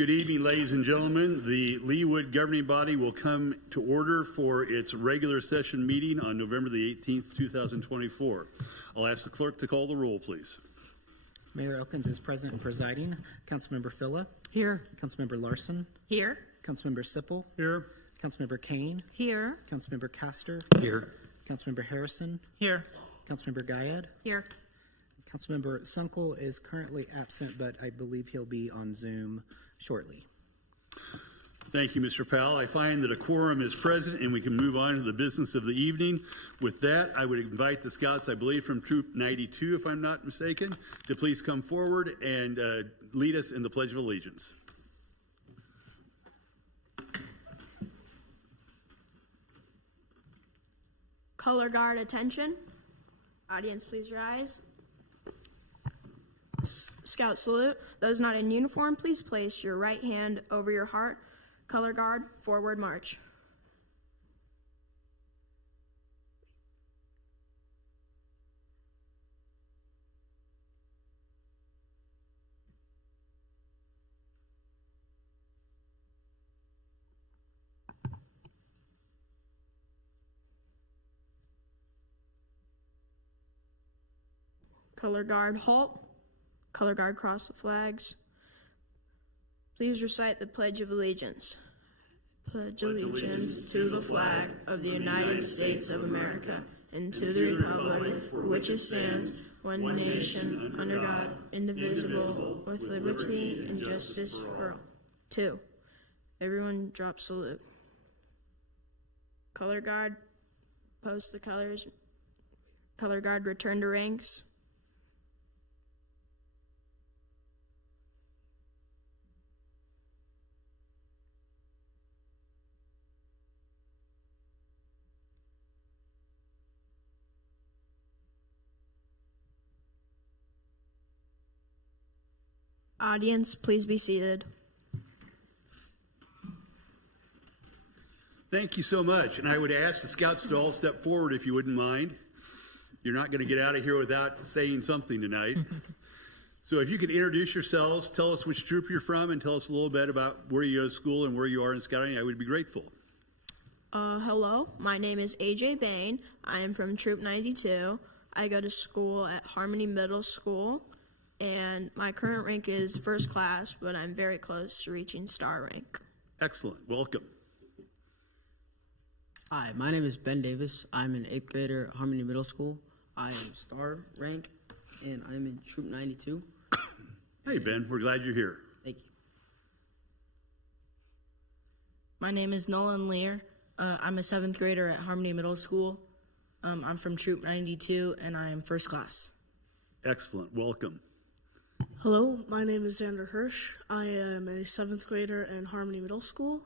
Good evening, ladies and gentlemen. The Leawood governing body will come to order for its regular session meeting on November the 18th, 2024. I'll ask the clerk to call the roll, please. Mayor Elkins is present and presiding. Councilmember Philla. Here. Councilmember Larson. Here. Councilmember Sipple. Here. Councilmember Kane. Here. Councilmember Castor. Here. Councilmember Harrison. Here. Councilmember Guyad. Here. Councilmember Sunkel is currently absent, but I believe he'll be on Zoom shortly. Thank you, Mr. Powell. I find that a quorum is present and we can move on to the business of the evening. With that, I would invite the Scouts, I believe from Troop 92, if I'm not mistaken, to please come forward and lead us in the Pledge of Allegiance. Color guard attention. Audience, please rise. Scout salute. Those not in uniform, please place your right hand over your heart. Color guard, forward march. Color guard, halt. Color guard, cross the flags. Please recite the Pledge of Allegiance. Pledge allegiance to the flag of the United States of America and to the republic for which it stands, one nation, under God, indivisible, with liberty and justice for all. 2. Everyone drop salute. Color guard, post the colors. Color guard, return to ranks. Audience, please be seated. Thank you so much. And I would ask the Scouts to all step forward if you wouldn't mind. You're not going to get out of here without saying something tonight. So if you could introduce yourselves, tell us which troop you're from, and tell us a little bit about where you go to school and where you are in scouting, I would be grateful. Hello, my name is AJ Bain. I am from Troop 92. I go to school at Harmony Middle School. And my current rank is first class, but I'm very close to reaching star rank. Excellent. Welcome. Hi, my name is Ben Davis. I'm an 8th grader at Harmony Middle School. I am star rank, and I'm in Troop 92. Hey, Ben. We're glad you're here. Thank you. My name is Nolan Lear. I'm a 7th grader at Harmony Middle School. I'm from Troop 92, and I am first class. Excellent. Welcome. Hello, my name is Xander Hirsch. I am a 7th grader in Harmony Middle School.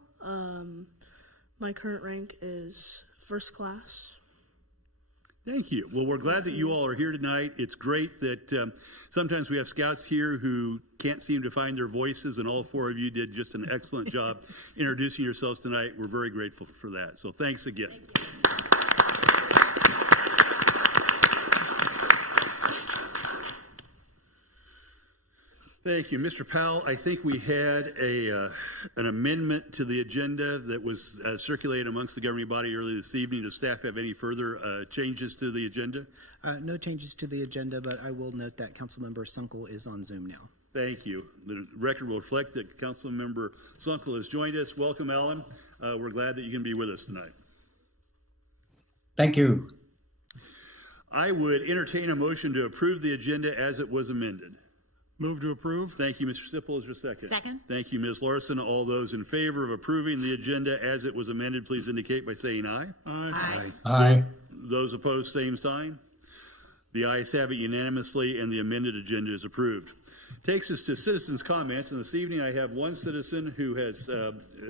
My current rank is first class. Thank you. Well, we're glad that you all are here tonight. It's great that sometimes we have Scouts here who can't seem to find their voices, and all 4 of you did just an excellent job introducing yourselves tonight. We're very grateful for that. So thanks again. Thank you. Mr. Powell, I think we had an amendment to the agenda that was circulated amongst the governing body earlier this evening. Does staff have any further changes to the agenda? No changes to the agenda, but I will note that Councilmember Sunkel is on Zoom now. Thank you. The record will reflect that Councilmember Sunkel has joined us. Welcome, Alan. We're glad that you can be with us tonight. Thank you. I would entertain a motion to approve the agenda as it was amended. Move to approve. Thank you, Mr. Sipple. Is your second? Second. Thank you, Ms. Larson. All those in favor of approving the agenda as it was amended, please indicate by saying aye. Aye. Aye. Those opposed, same sign. The ayes have it unanimously, and the amended agenda is approved. Takes us to citizens' comments, and this evening I have one citizen who has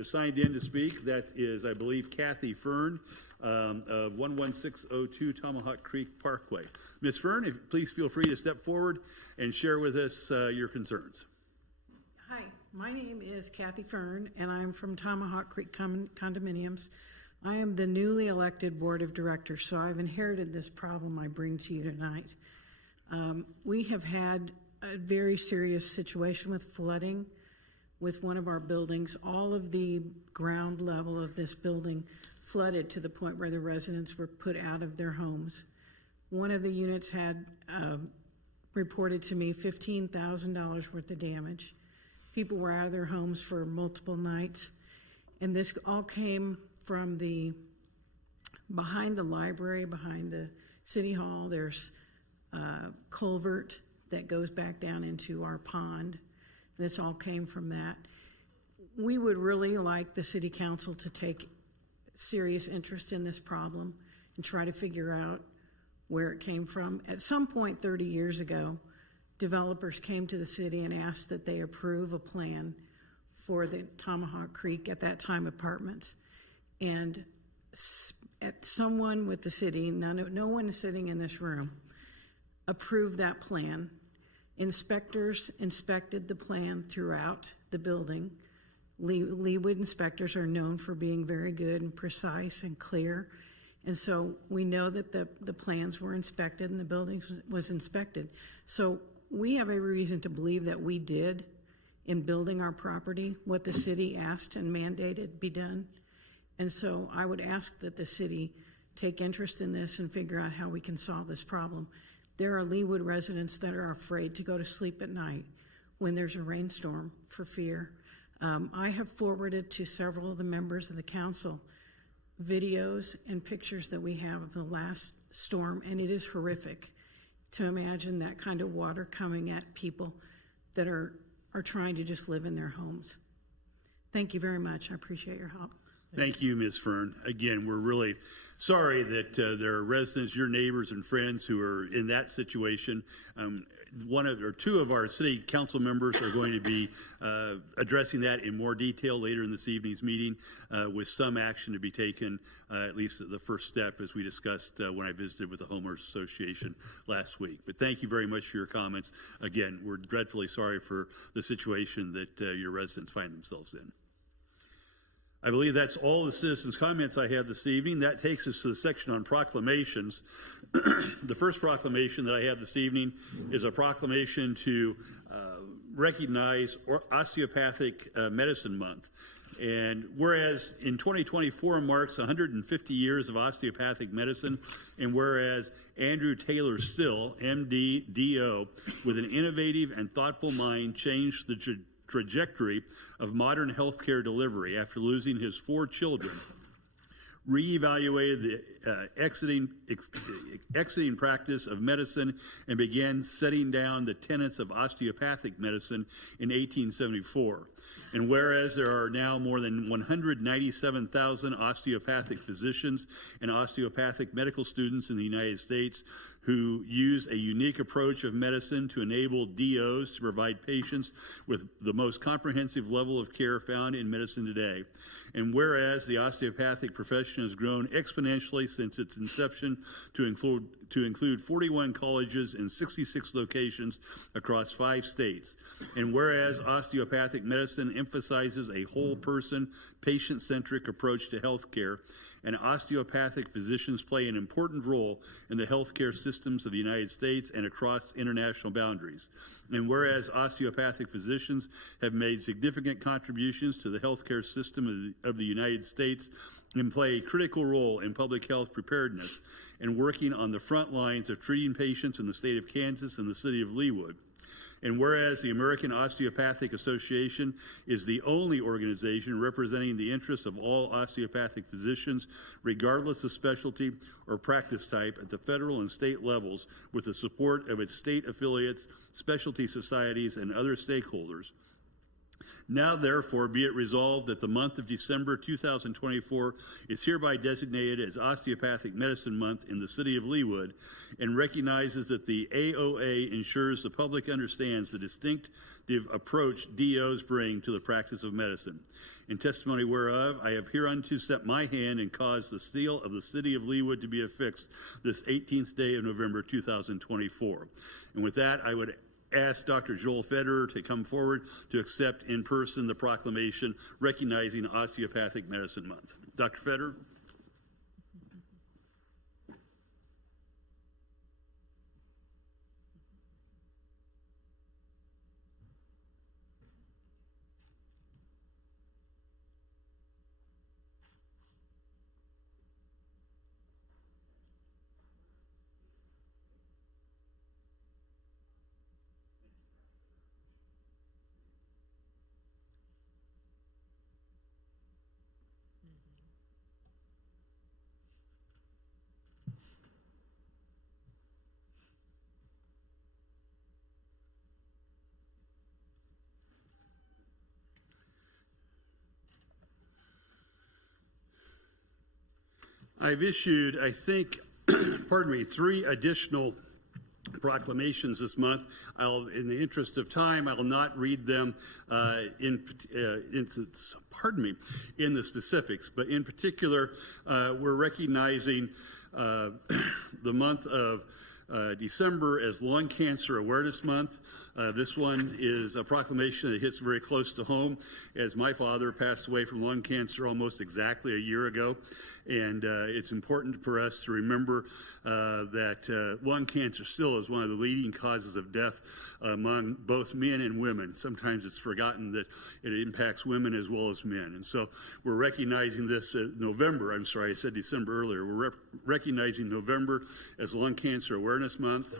signed in to speak. That is, I believe, Kathy Fern of 11602 Tomahawk Creek Parkway. Ms. Fern, please feel free to step forward and share with us your concerns. Hi, my name is Kathy Fern, and I'm from Tomahawk Creek Condominiums. I am the newly elected board of directors, so I've inherited this problem I bring to you tonight. We have had a very serious situation with flooding. with one of our buildings. All of the ground level of this building flooded to the point where the residents were put out of their homes. One of the units had reported to me $15,000 worth of damage. People were out of their homes for multiple nights. And this all came from behind the library, behind the city hall. There's a culvert that goes back down into our pond. This all came from that. We would really like the city council to take serious interest in this problem and try to figure out where it came from. At some point 30 years ago, developers came to the city and asked that they approve a plan for the Tomahawk Creek, at that time apartments. And someone with the city, no one is sitting in this room, approved that plan. Inspectors inspected the plan throughout the building. Leawood inspectors are known for being very good and precise and clear. And so we know that the plans were inspected and the building was inspected. So we have a reason to believe that we did, in building our property, what the city asked and mandated be done. And so I would ask that the city take interest in this and figure out how we can solve this problem. There are Leawood residents that are afraid to go to sleep at night when there's a rainstorm for fear. I have forwarded to several of the members of the council videos and pictures that we have of the last storm, and it is horrific to imagine that kind of water coming at people that are trying to just live in their homes. Thank you very much. I appreciate your help. Thank you, Ms. Fern. Again, we're really sorry that there are residents, your neighbors and friends, who are in that situation. Two of our city council members are going to be addressing that in more detail later in this evening's meeting, with some action to be taken, at least the first step, as we discussed when I visited with the Homeowners Association last week. But thank you very much for your comments. Again, we're dreadfully sorry for the situation that your residents find themselves in. I believe that's all the citizens' comments I have this evening. That takes us to the section on proclamations. The first proclamation that I have this evening is a proclamation to recognize Osteopathic Medicine Month. And whereas in 2024 marks 150 years of osteopathic medicine, and whereas Andrew Taylor Still, MD, DO, with an innovative and thoughtful mind, changed the trajectory of modern healthcare delivery after losing his 4 children, reevaluated the exiting practice of medicine, and began setting down the tenets of osteopathic medicine in 1874. And whereas there are now more than 197,000 osteopathic physicians and osteopathic medical students in the United States who use a unique approach of medicine to enable DOs to provide patients with the most comprehensive level of care found in medicine today. And whereas the osteopathic profession has grown exponentially since its inception to include 41 colleges in 66 locations across 5 states. And whereas osteopathic medicine emphasizes a whole person, patient-centric approach to health care, and osteopathic physicians play an important role in the healthcare systems of the United States and across international boundaries. And whereas osteopathic physicians have made significant contributions to the healthcare system of the United States and play a critical role in public health preparedness and working on the front lines of treating patients in the state of Kansas and the city of Leawood. And whereas the American Osteopathic Association is the only organization representing the interests of all osteopathic physicians, regardless of specialty or practice type, at the federal and state levels, with the support of its state affiliates, specialty societies, and other stakeholders. Now, therefore, be it resolved that the month of December 2024 is hereby designated as Osteopathic Medicine Month in the city of Leawood, and recognizes that the AOA ensures the public understands the distinctive approach DOs bring to the practice of medicine. In testimony whereof, I have hereunto set my hand and caused the seal of the city of Leawood to be affixed this 18th day of November 2024. And with that, I would ask Dr. Joel Federer to come forward to accept in person the proclamation recognizing Osteopathic Medicine Month. Dr. Federer. I've issued, I think, pardon me, 3 additional proclamations this month. In the interest of time, I will not read them in the specifics, but in particular, we're recognizing the month of December as Lung Cancer Awareness Month. This one is a proclamation that hits very close to home, as my father passed away from lung cancer almost exactly a year ago. And it's important for us to remember that lung cancer still is one of the leading causes of death among both men and women. Sometimes it's forgotten that it impacts women as well as men. And so we're recognizing this November. I'm sorry, I said December earlier. We're recognizing November as Lung Cancer Awareness Month.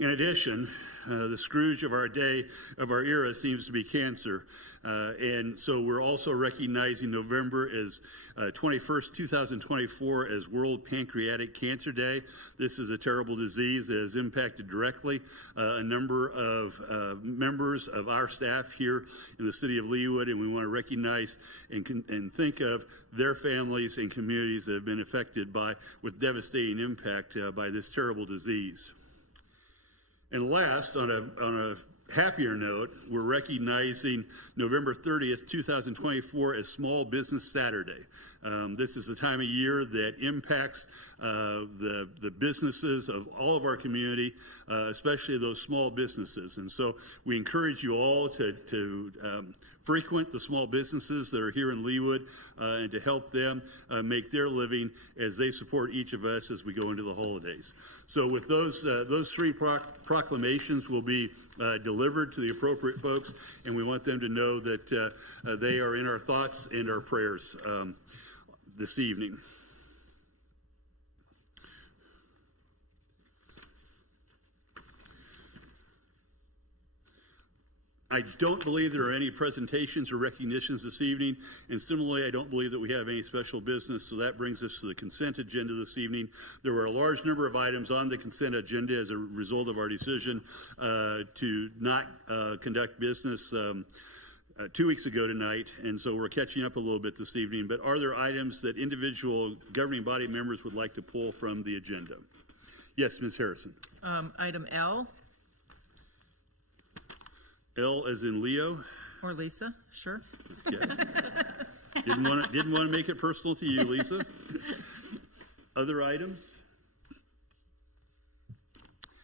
In addition, the Scrooge of our day, of our era, seems to be cancer. And so we're also recognizing November as 21st, 2024 as World Pancreatic Cancer Day. This is a terrible disease that has impacted directly a number of members of our staff here in the city of Leawood, and we want to recognize and think of their families and communities that have been affected with devastating impact by this terrible disease. And last, on a happier note, we're recognizing November 30th, 2024 as Small Business Saturday. This is the time of year that impacts the businesses of all of our community, especially those small businesses. And so we encourage you all to frequent the small businesses that are here in Leawood and to help them make their living as they support each of us as we go into the holidays. So with those 3 proclamations will be delivered to the appropriate folks, and we want them to know that they are in our thoughts and our prayers this evening. I don't believe there are any presentations or recognitions this evening, and similarly, I don't believe that we have any special business, so that brings us to the consent agenda this evening. There were a large number of items on the consent agenda as a result of our decision to not conduct business 2 weeks ago tonight, and so we're catching up a little bit this evening. But are there items that individual governing body members would like to pull from the agenda? Yes, Ms. Harrison. Item L. L as in Leo. Or Lisa, sure. Yeah. Didn't want to make it personal to you, Lisa. Other items?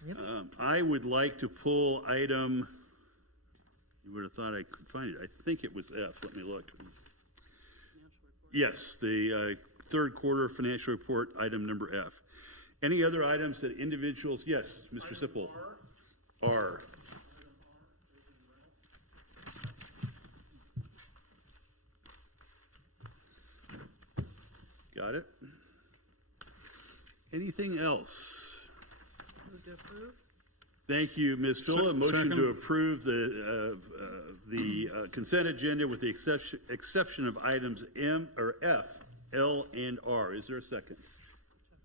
Yep. I would like to pull item. You would have thought I could find it. I think it was F. Let me look. Yes, the third quarter financial report, item number F. Any other items that individuals? Yes, Mr. Sipple. R. Got it. Anything else? Move to approve. Thank you, Ms. Phila. Motion Second. to approve the consent agenda with the exception of items M or F, L, and R. Is there a second?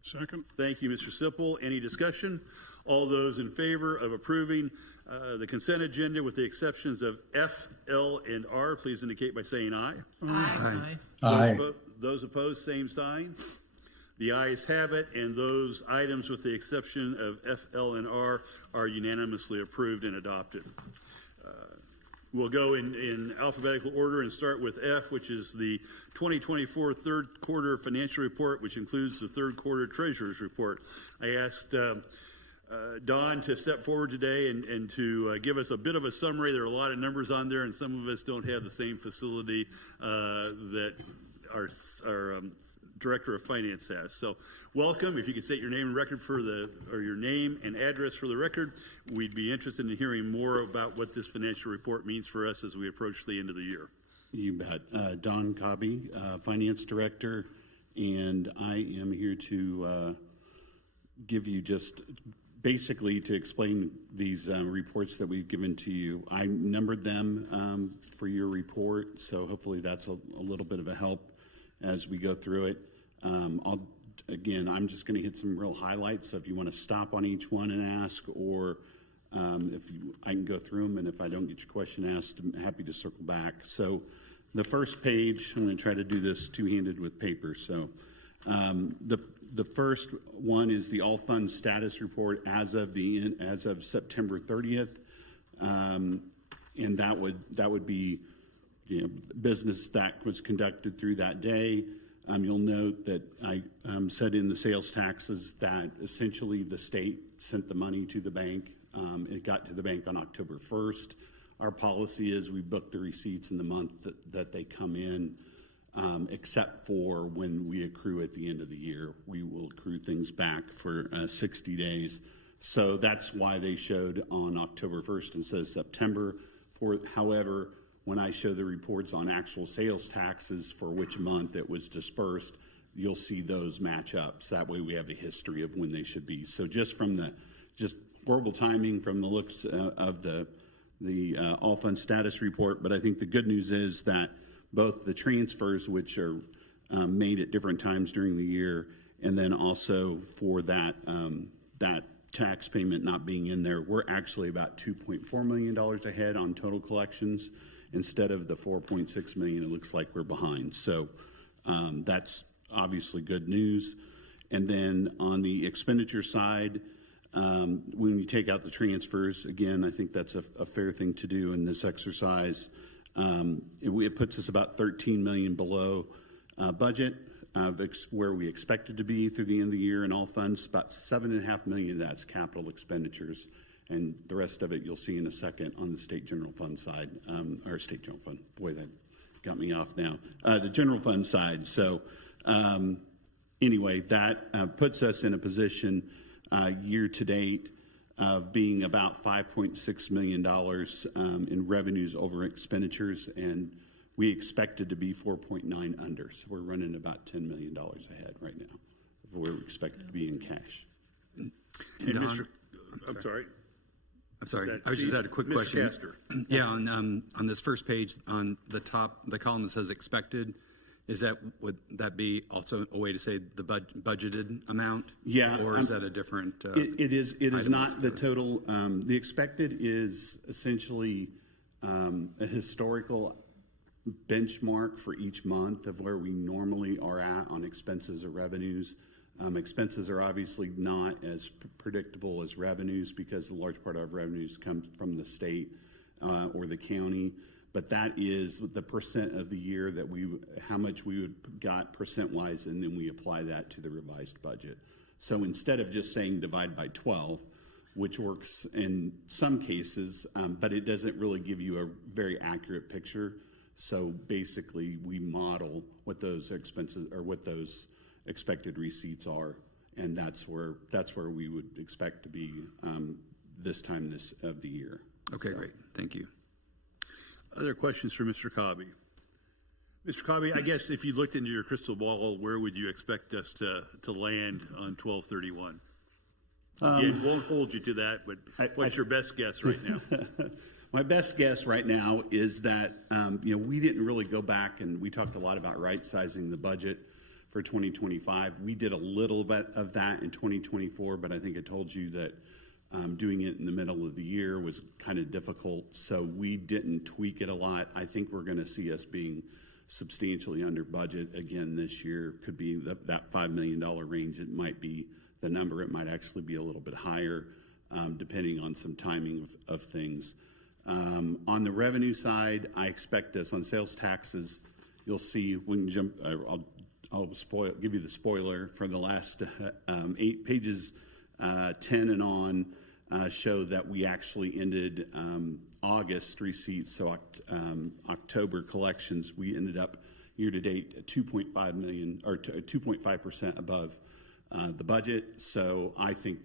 Second. Thank you, Mr. Sipple. Any discussion? All those in favor of approving the consent agenda with the exceptions of F, L, and R, please indicate by saying aye. Aye. Aye. Those opposed, same sign. The ayes have it, and those items with the exception of F, L, and R are unanimously approved and adopted. We'll go in alphabetical order and start with F, which is the 2024 third quarter financial report, which includes the third quarter treasurer's report. I asked Don to step forward today and to give us a bit of a summary. There are a lot of numbers on there, and some of us don't have the same facility that our Director of Finance has. So welcome. If you could state your name and record or your name and address for the record, we'd be interested in hearing more about what this financial report means for us as we approach the end of the year. You bet. Don Cobby, Finance Director, and I am here to give you just basically to explain these reports that we've given to you. I numbered them for your report, so hopefully that's a little bit of a help as we go through it. I'm just going to hit some real highlights, so if you want to stop on each one and ask, or I can go through them, and if I don't get your question asked, I'm happy to circle back. So the first page, I'm going to try to do this two-handed with paper. So The first one is the all funds status report as of September 30th, and that would be business that was conducted through that day. You'll note that I said in the sales taxes that essentially the state sent the money to the bank. It got to the bank on October 1st. Our policy is we book the receipts in the month that they come in, except for when we accrue at the end of the year. We will accrue things back for 60 days. So that's why they showed on October 1st instead of September. However, when I show the reports on actual sales taxes for which month it was dispersed, you'll see those match up. So that way we have a history of when they should be. So just from just horrible timing from the looks of the all fund status report. But I think the good news is that both the transfers, which are made at different times during the year, and then also for that tax payment not being in there, we're actually about $2.4 million ahead on total collections. Instead of the 4.6 million, it looks like we're behind. So that's obviously good news. And then on the expenditure side, when you take out the transfers, again, I think that's a fair thing to do in this exercise. It puts us about 13 million below budget, where we expected to be through the end of the year in all funds. About 7.5 million of that's capital expenditures. And the rest of it you'll see in a second on the state general fund side, or state general fund. Boy, that got me off now. The general fund side. So anyway, that puts us in a position year to date of being about $5.6 million in revenues over expenditures, and we expected to be 4.9 under. So we're running about $10 million ahead right now of where we expected to be in cash. And Don, Mr. I'm sorry. I'm sorry. That I just Steve? had a quick Mr. question. Castor. Yeah, on this first page, on the top, the column that says expected, would that be also a way to say the budgeted amount? Yeah. Or is that a different? It is not the total. The expected is essentially a historical benchmark for each month of where we normally are at on expenses or revenues. Expenses are obviously not as predictable as revenues because a large part of our revenues come from the state or the county. But that is the percent of the year that how much we got percent-wise, and then we apply that to the revised budget. So instead of just saying divide by 12, which works in some cases, but it doesn't really give you a very accurate picture. So basically, we model what those expenses or what those expected receipts are, and that's where we would expect to be this time of the year. Okay, great. Thank you. Other questions for Mr. Cobby? Mr. Cobby, I guess if you looked into your crystal ball, where would you expect us to land on 12/31? Again, won't hold you to that, but what's your best guess right now? My best guess right now is that we didn't really go back, and we talked a lot about right-sizing the budget for 2025. We did a little bit of that in 2024, but I think I told you that doing it in the middle of the year was kind of difficult, so we didn't tweak it a lot. I think we're going to see us being substantially under budget again this year. Could be that $5 million range. It might be the number. It might actually be a little bit higher, depending on some timing of things. On the revenue side, I expect us on sales taxes. You'll see we can jump. I'll give you the spoiler for the last 8 pages. 10 and on show that we actually ended August receipts, so October collections, we ended up year to date at 2.5 million or 2.5% above the budget. So I think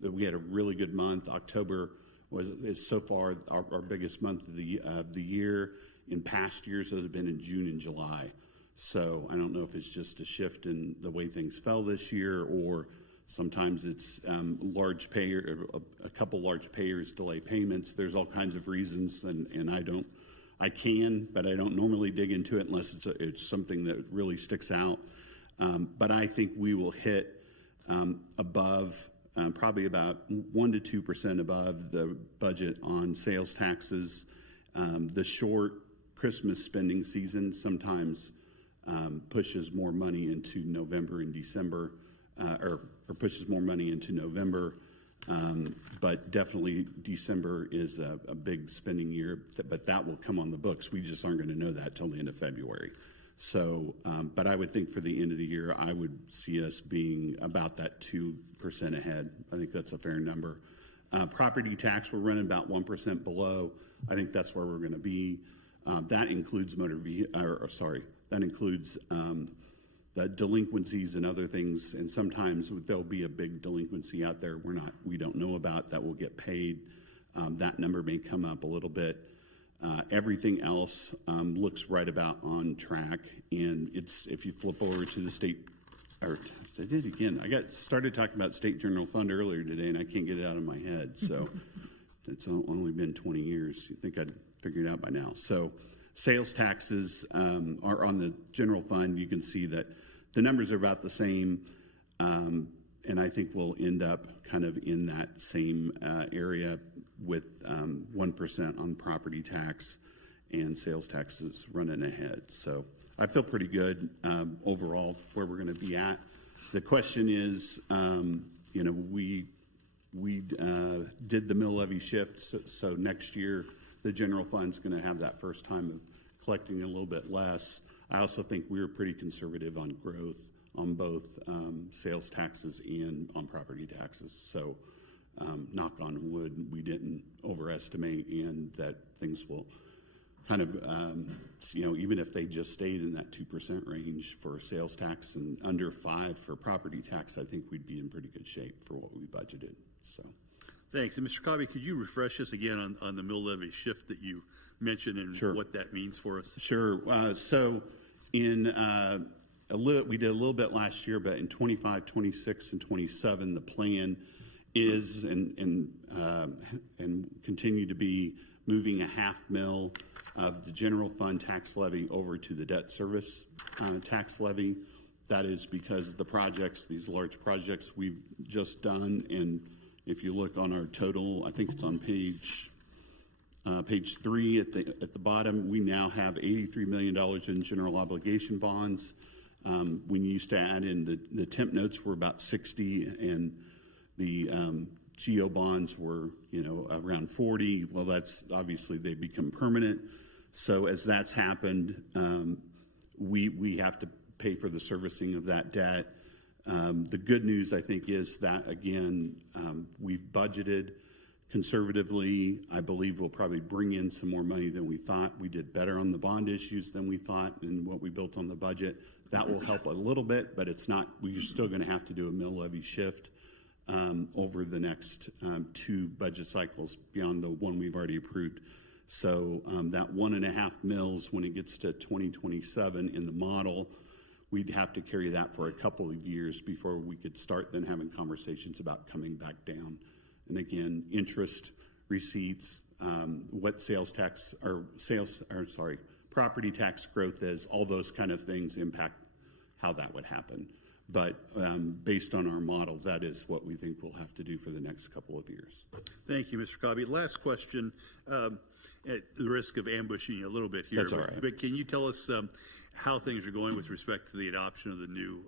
we had a really good month. October is so far our biggest month of the year. In past years, it has been in June and July. So I don't know if it's just a shift in the way things fell this year, or sometimes it's a couple large payers delay payments. There's all kinds of reasons, and I can, but I don't normally dig into it unless it's something that really sticks out. But I think we will hit above, probably about 1 to 2% above the budget on sales taxes. The short Christmas spending season sometimes pushes more money into November and December, or pushes more money into November. But definitely December is a big spending year, but that will come on the books. We just aren't going to know that till the end of February. So, but I would think for the end of the year, I would see us being about that 2% ahead. I think that's a fair number. Property tax, we're running about 1% below. I think that's where we're going to be. That includes that includes the delinquencies and other things. And sometimes there'll be a big delinquency out there we don't know about that will get paid. That number may come up a little bit. Everything else looks right about on track. And if you flip over to the state, or I did again. I got started talking about state general fund earlier today, and I can't get it out of my head. So it's only been 20 years. You'd think I'd figure it out by now. So sales taxes are on the general fund. You can see that the numbers are about the same, and I think we'll end up kind of in that same area with 1% on property tax and sales taxes running ahead. So I feel pretty good overall where we're going to be at. The question is, we did the mill levy shift, so next year the general fund's going to have that first time of collecting a little bit less. I also think we were pretty conservative on growth on both sales taxes and on property taxes. So knock on wood, we didn't overestimate, and that things will kind of, even if they just stayed in that 2% range for sales tax and under 5% for property tax, I think we'd be in pretty good shape for what we budgeted. So, thanks. And Mr. Cobby, could you refresh us again on the mill levy shift that you mentioned and Sure. what that means for us? Sure. So in we did a little bit last year, but in 25, 26, and 27, the plan is and continue to be moving a $500,000 of the general fund tax levy over to the debt service tax levy. That is because the projects, these large projects we've just done, and if you look on our total, I think it's on page 3 at the bottom, we now have $83 million in general obligation bonds. When you used to add in the temp notes were about 60, and the GO bonds were around 40. Well, that's obviously they become permanent. So as that's happened, we have to pay for the servicing of that debt. The good news, I think, is that, again, we've budgeted conservatively. I believe we'll probably bring in some more money than we thought. We did better on the bond issues than we thought and what we built on the budget. That will help a little bit, but it's not, we're still going to have to do a mill levy shift over the next 2 budget cycles beyond the one we've already approved. So that 1.5 mills, when it gets to 2027 in the model, we'd have to carry that for a couple of years before we could start then having conversations about coming back down. And again, interest, receipts, what property tax growth is, all those kind of things impact how that would happen. But based on our model, that is what we think we'll have to do for the next couple of years. Thank you, Mr. Cobby. Last question, at the risk of ambushing you a little bit here. That's all right. But can you tell us how things are going with respect to the adoption of the new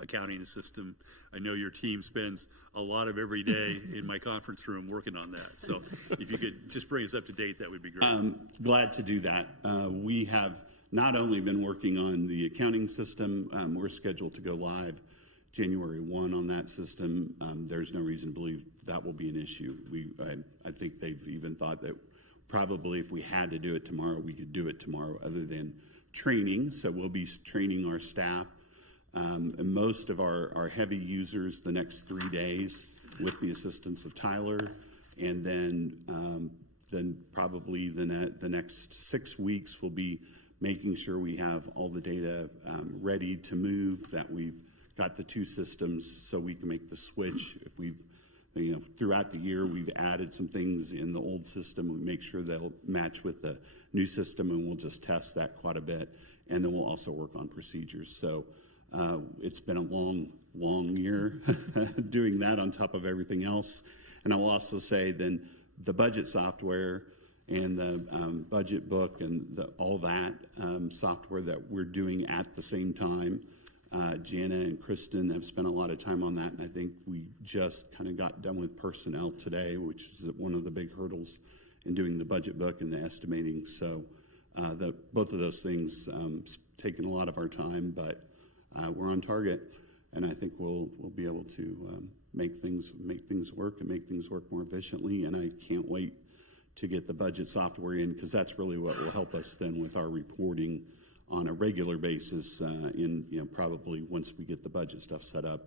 accounting system? I know your team spends a lot of every day in my conference room working on that. So if you could just bring us up to date, that would be great. Glad to do that. We have not only been working on the accounting system, we're scheduled to go live January 1 on that system. There's no reason to believe that will be an issue. I think they've even thought that probably if we had to do it tomorrow, we could do it tomorrow other than training. So we'll be training our staff and most of our heavy users the next 3 days with the assistance of Tyler. And then probably the next 6 weeks we'll be making sure we have all the data ready to move, that we've got the 2 systems so we can make the switch. If we've, throughout the year, we've added some things in the old system. We make sure they'll match with the new system, and we'll just test that quite a bit. And then we'll also work on procedures. So it's been a long year doing that on top of everything else. And I will also say then the budget software and the budget book and all that software that we're doing at the same time. Jana and Kristen have spent a lot of time on that, and I think we just kind of got done with personnel today, which is one of the big hurdles in doing the budget book and the estimating. So both of those things taken a lot of our time, but we're on target, and I think we'll be able to make things work and make things work more efficiently. And I can't wait to get the budget software in, because that's really what will help us then with our reporting on a regular basis. Probably once we get the budget stuff set up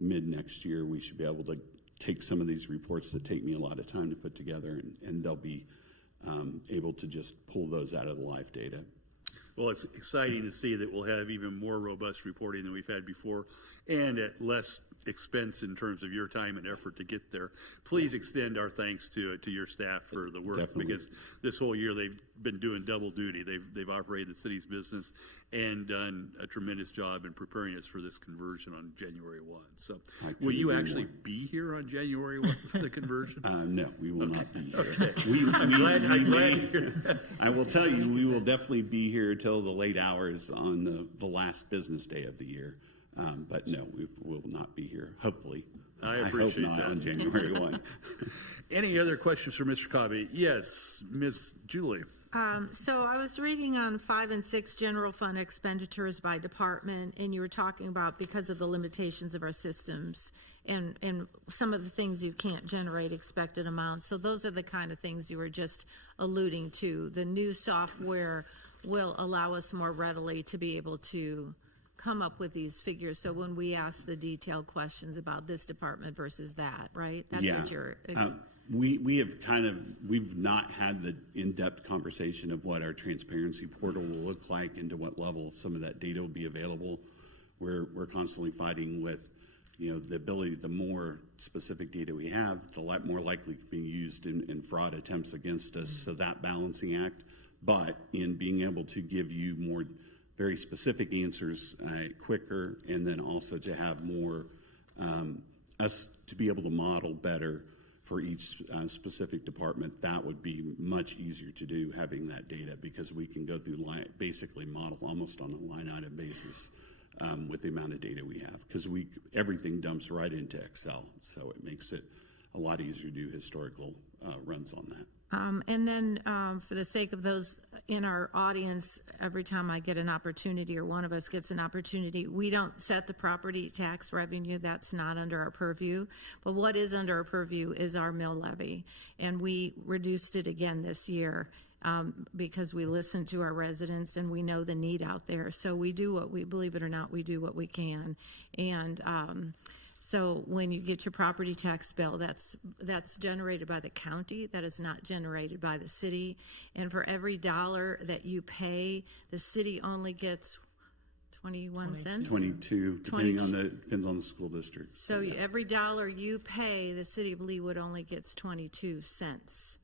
mid next year, we should be able to take some of these reports that take me a lot of time to put together, and they'll be able to just pull those out of the live data. Well, it's exciting to see that we'll have even more robust reporting than we've had before, and at less expense in terms of your time and effort to get there. Please extend our thanks to your staff for the work. Definitely. Because this whole year they've been doing double duty. They've operated the city's business and done a tremendous job in preparing us for this conversion on January 1. So will you actually be here on January 1 for the conversion? No, we will not be here. Okay. I'm glad to hear that. I will tell you, we will definitely be here till the late hours on the last business day of the year. But no, we will not be here, hopefully. I appreciate hope not that. on January 1. Any other questions for Mr. Cobby? Yes, Ms. Julie. So I was reading on 5 and 6 general fund expenditures by department, and you were talking about because of the limitations of our systems and some of the things you can't generate expected amounts. So those are the kind of things you were just alluding to. The new software will allow us more readily to be able to come up with these figures. So when we ask the detailed questions about this department versus that, right? That's Yeah. what you're. We've not had the in-depth conversation of what our transparency portal will look like and to what level some of that data will be available. We're constantly fighting with, the ability, the more specific data we have, the more likely to be used in fraud attempts against us. So that balancing act, but in being able to give you more very specific answers quicker, and then also to have more us to be able to model better for each specific department. That would be much easier to do, having that data, because we can go through basically model almost on a line item basis with the amount of data we have, because everything dumps right into Excel, so it makes it a lot easier to do historical runs on that. And then for the sake of those in our audience, every time I get an opportunity or one of us gets an opportunity, we don't set the property tax revenue. That's not under our purview. But what is under our purview is our mill levy. And we reduced it again this year because we listen to our residents and we know the need out there. So we do what we, believe it or not, we do what we can. And so when you get your property tax bill, that's generated by the county. That is not generated by the city. And for every dollar that you pay, the city only gets 21 cents? 22, depends on the school district. So every dollar you pay, the city of Leawood only gets 22 cents.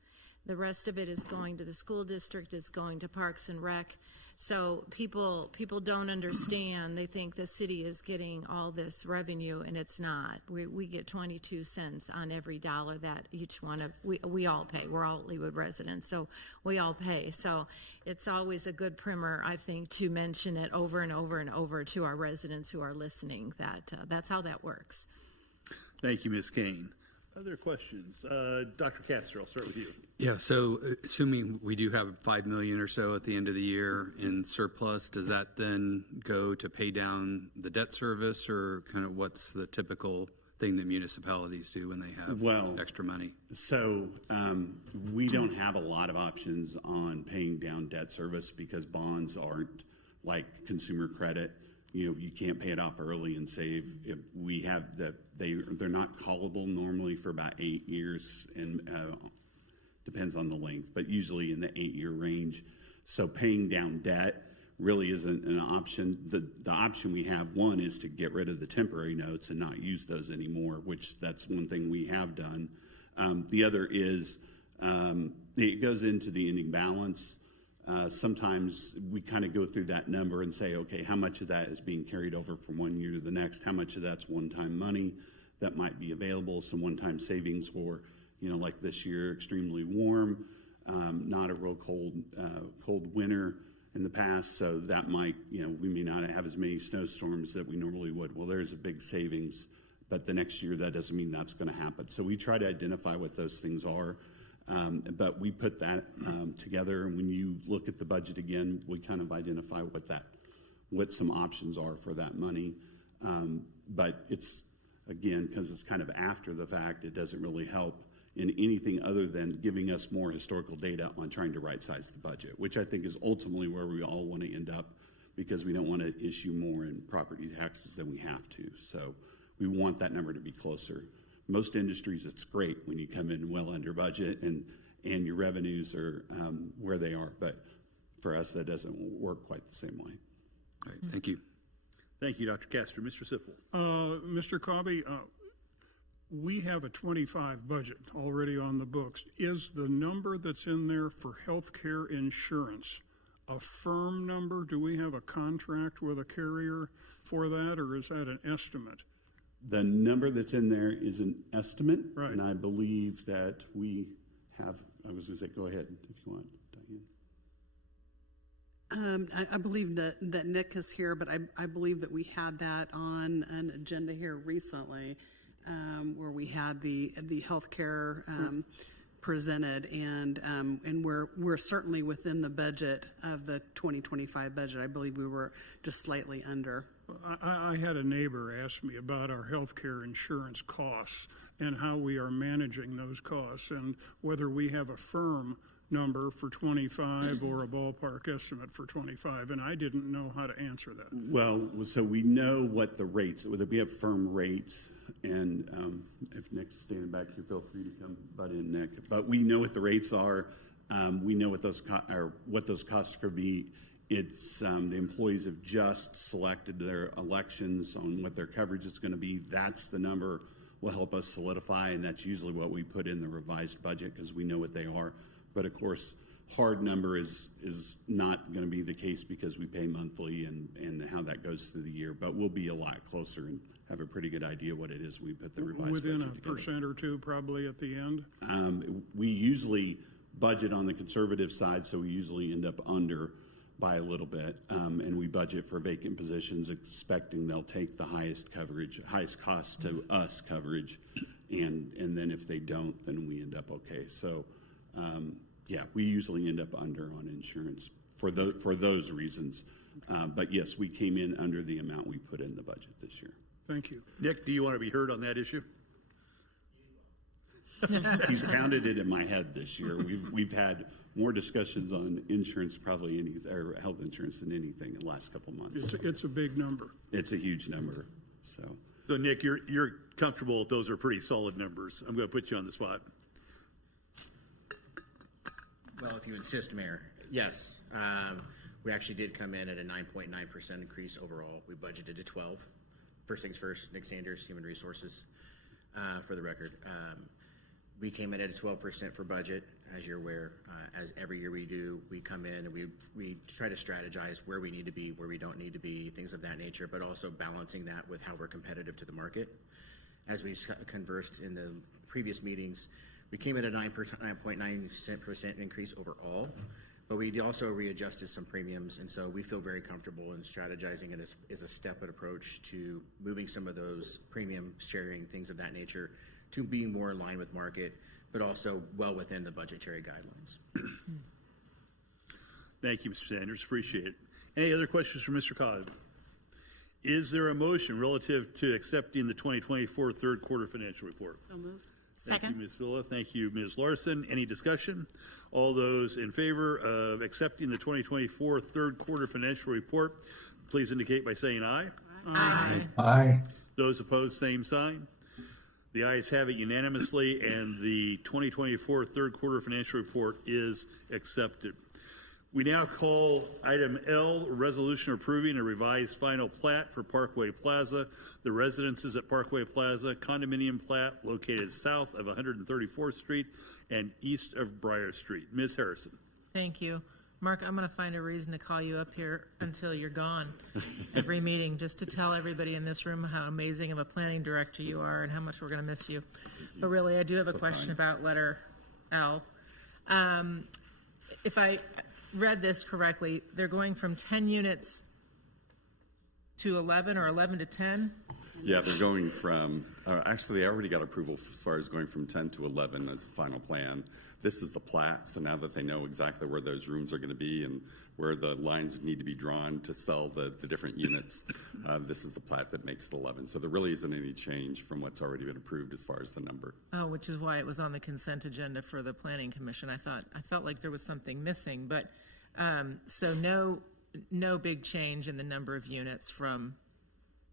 The rest of it is going to the school district, is going to Parks and Rec. So people don't understand. They think the city is getting all this revenue, and it's not. We get 22 cents on every dollar that each one of, we all pay. We're all Leawood residents, so we all pay. So it's always a good primer, I think, to mention it over and over and over to our residents who are listening, that that's how that works. Thank you, Ms. Kane. Other questions? Dr. Castor, I'll start with you. Yeah, so assuming we do have $5 million or so at the end of the year in surplus, does that then go to pay down the debt service, or kind of what's the typical thing that municipalities do when they have extra money? So we don't have a lot of options on paying down debt service because bonds aren't like consumer credit. You can't pay it off early and save. If we have they're not callable normally for about 8 years, and depends on the length, but usually in the 8-year range. So paying down debt really isn't an option. The option we have, one, is to get rid of the temporary notes and not use those anymore, which that's one thing we have done. The other is it goes into the ending balance. Sometimes we kind of go through that number and say, okay, how much of that is being carried over from one year to the next? How much of that's one-time money that might be available, some one-time savings for, like this year, extremely warm. not a real cold winter in the past, so that might, we may not have as many snowstorms that we normally would. Well, there's a big savings, but the next year that doesn't mean that's going to happen. So we try to identify what those things are, but we put that together, and when you look at the budget again, we kind of identify what some options are for that money. But it's, again, because it's kind of after the fact, it doesn't really help in anything other than giving us more historical data on trying to right-size the budget, which I think is ultimately where we all want to end up, because we don't want to issue more in property taxes than we have to. So we want that number to be closer. Most industries, it's great when you come in well under budget and your revenues are where they are. But for us, that doesn't work quite the same way. All right, thank you. Thank you, Dr. Castor. Mr. Sipple. Mr. Cobby, we have a 25 budget already on the books. Is the number that's in there for health care insurance a firm number? Do we have a contract with a carrier for that, or is that an estimate? The number that's in there is an estimate, right, and I believe that we have, I was going to say, go ahead if you want, Diane. I believe that Nick is here, but I believe that we had that on an agenda here recently, where we had the healthcare presented, and we're certainly within the budget of the 2025 budget. I believe we were just slightly under. I had a neighbor ask me about our healthcare insurance costs and how we are managing those costs, and whether we have a firm number for 25 or a ballpark estimate for 25, and I didn't know how to answer that. Well, so we know what the rates, whether we have firm rates, and if Nick's standing back here, feel free to come butt in, Nick. But we know what the rates are. We know what those costs could be. It's the employees have just selected their elections on what their coverage is going to be. That's the number will help us solidify, and that's usually what we put in the revised budget because we know what they are. But of course, hard number is not going to be the case because we pay monthly and how that goes through the year. But we'll be a lot closer and have a pretty good idea what it is we put the revised within budget together. Within 1% or 2% probably at the end? We usually budget on the conservative side, so we usually end up under by a little bit, and we budget for vacant positions expecting they'll take the highest cost to us coverage, and then if they don't, then we end up okay. So yeah, we usually end up under on insurance for those reasons, but yes, we came in under the amount we put in the budget this year. Thank you. Nick, do you want to be heard on that issue? He's pounded it in my head this year. We've had more discussions on insurance, or health insurance, than anything in the last couple months. It's a big number. It's a huge number. So Nick, you're comfortable if those are pretty solid numbers. I'm going to put you on the spot. Well, if you insist, Mayor, yes. We actually did come in at a 9.9% increase overall. We budgeted to 12. First things first, Nick Sanders, Human Resources, for the record. We came in at a 12% for budget. As you're aware, as every year we do, we come in and we try to strategize where we need to be, where we don't need to be, things of that nature, but also balancing that with how we're competitive to the market. As we conversed in the previous meetings, we came in at a 9.9% increase overall, but we also readjusted some premiums, and so we feel very comfortable in strategizing it as a step approach to moving some of those premium sharing, things of that nature, to being more in line with market, but also well within the budgetary guidelines. Thank you, Mr. Sanders. Appreciate it. Any other questions for Mr. Cobb? Is there a motion relative to accepting the 2024 third quarter financial report? So moved. Thank you, Ms. Villa. Thank you, Ms. Larson. Any discussion? All those in favor of accepting the 2024 third quarter financial report, please indicate by saying aye. Aye. Aye. Those opposed, same sign. The ayes have it unanimously, and the 2024 third quarter financial report is accepted. We now call item L, resolution approving a revised final plat for Parkway Plaza, the residences at Parkway Plaza, condominium plat located south of 134th Street and east of Briar Street. Ms. Harrison. Thank you. Mark, I'm going to find a reason to call you up here until you're gone every meeting, just to tell everybody in this room how amazing of a planning director you are and how much we're going to miss you. But really, I do have a question about letter L. If I read this correctly, they're going from 10 units to 11 or 11 to 10? Yeah, they're going from, actually, they already got approval as far as going from 10 to 11 as the final plan. This is the plat, so now that they know exactly where those rooms are going to be and where the lines need to be drawn to sell the different units, this is the plat that makes it 11. So there really isn't any change from what's already been approved as far as the number. Oh, which is why it was on the consent agenda for the Planning Commission. I felt like there was something missing, but, so no big change in the number of units from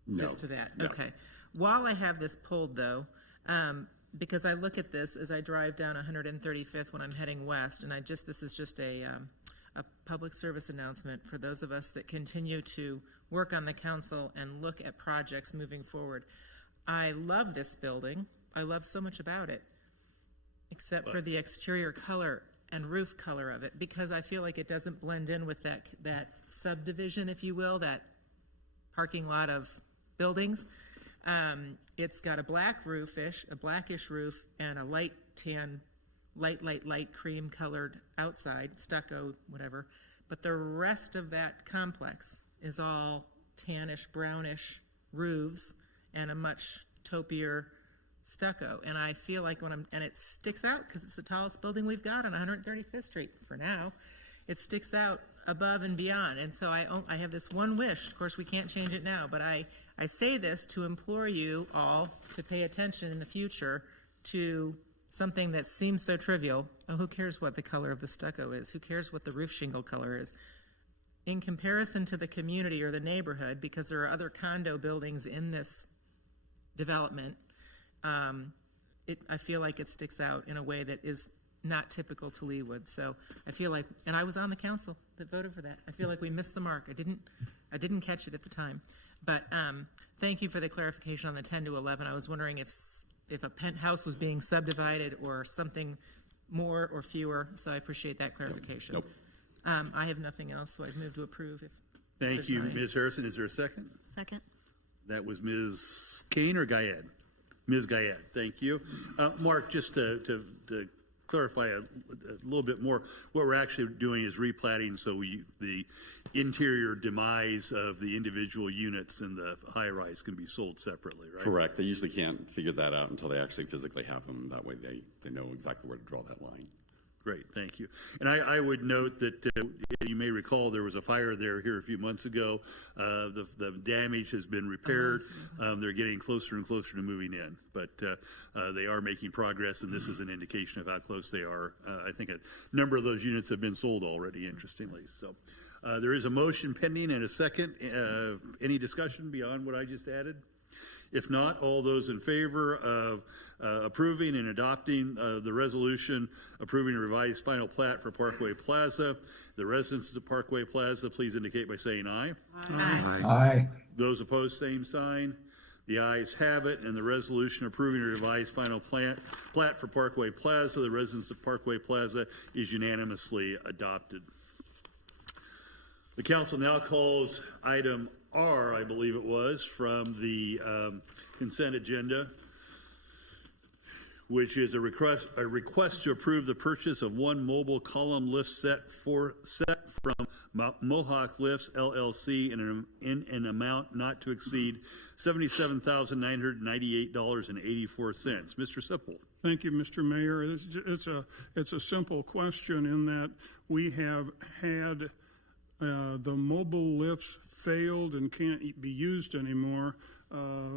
this to that. No. Okay. While I have this pulled though, because I look at this as I drive down 135th when I'm heading west, and this is just a public service announcement for those of us that continue to work on the council and look at projects moving forward. I love this building. I love so much about it, except for the exterior color and roof color of it, because I feel like it doesn't blend in with that subdivision, if you will, that parking lot of buildings. It's got a blackish roof, and a light tan, light cream colored outside, stucco, whatever. But the rest of that complex is all tannish, brownish roofs and a much taupier stucco. And I feel like and it sticks out because it's the tallest building we've got on 135th Street for now. It sticks out above and beyond. And so I have this one wish. Of course, we can't change it now, but I say this to implore you all to pay attention in the future to something that seems so trivial. Oh, who cares what the color of the stucco is? Who cares what the roof shingle color is? In comparison to the community or the neighborhood, because there are other condo buildings in this development, I feel like it sticks out in a way that is not typical to Leawood. So I feel like, and I was on the council that voted for that. I feel like we missed the mark. I didn't catch it at the time. But thank you for the clarification on the 10 to 11. I was wondering if a penthouse was being subdivided or something more or fewer. So I appreciate that clarification. Nope. I have nothing else, so I'd move to approve. Thank you, Ms. Harrison. Is there a second? Second. That was Ms. Kane or Guyad? Ms. Guyad, thank you. Mark, just to clarify a little bit more, what we're actually doing is replatting so the interior demise of the individual units in the high-rise can be sold separately, right? Correct. They usually can't figure that out until they actually physically have them. That way they know exactly where to draw that line. Great, thank you. And I would note that you may recall there was a fire there here a few months ago. The damage has been repaired. They're getting closer and closer to moving in, but they are making progress, and this is an indication of how close they are. I think a number of those units have been sold already, interestingly. So there is a motion pending and a second. Any discussion beyond what I just added? If not, all those in favor of approving and adopting the resolution approving a revised final plat for Parkway Plaza, the residents of Parkway Plaza, please indicate by saying aye. Aye. Aye. Those opposed, same sign. The ayes have it, and the resolution approving a revised final plat for Parkway Plaza, the residents of Parkway Plaza, is unanimously adopted. The council now calls item R, I believe it was, from the consent agenda, which is a request to approve the purchase of one mobile column lift set from Mohawk Lifts LLC in an amount not to exceed $77,998.84. Mr. Sipple. Thank you, Mr. Mayor. It's a simple question in that we have had the mobile lifts failed and can't be used anymore.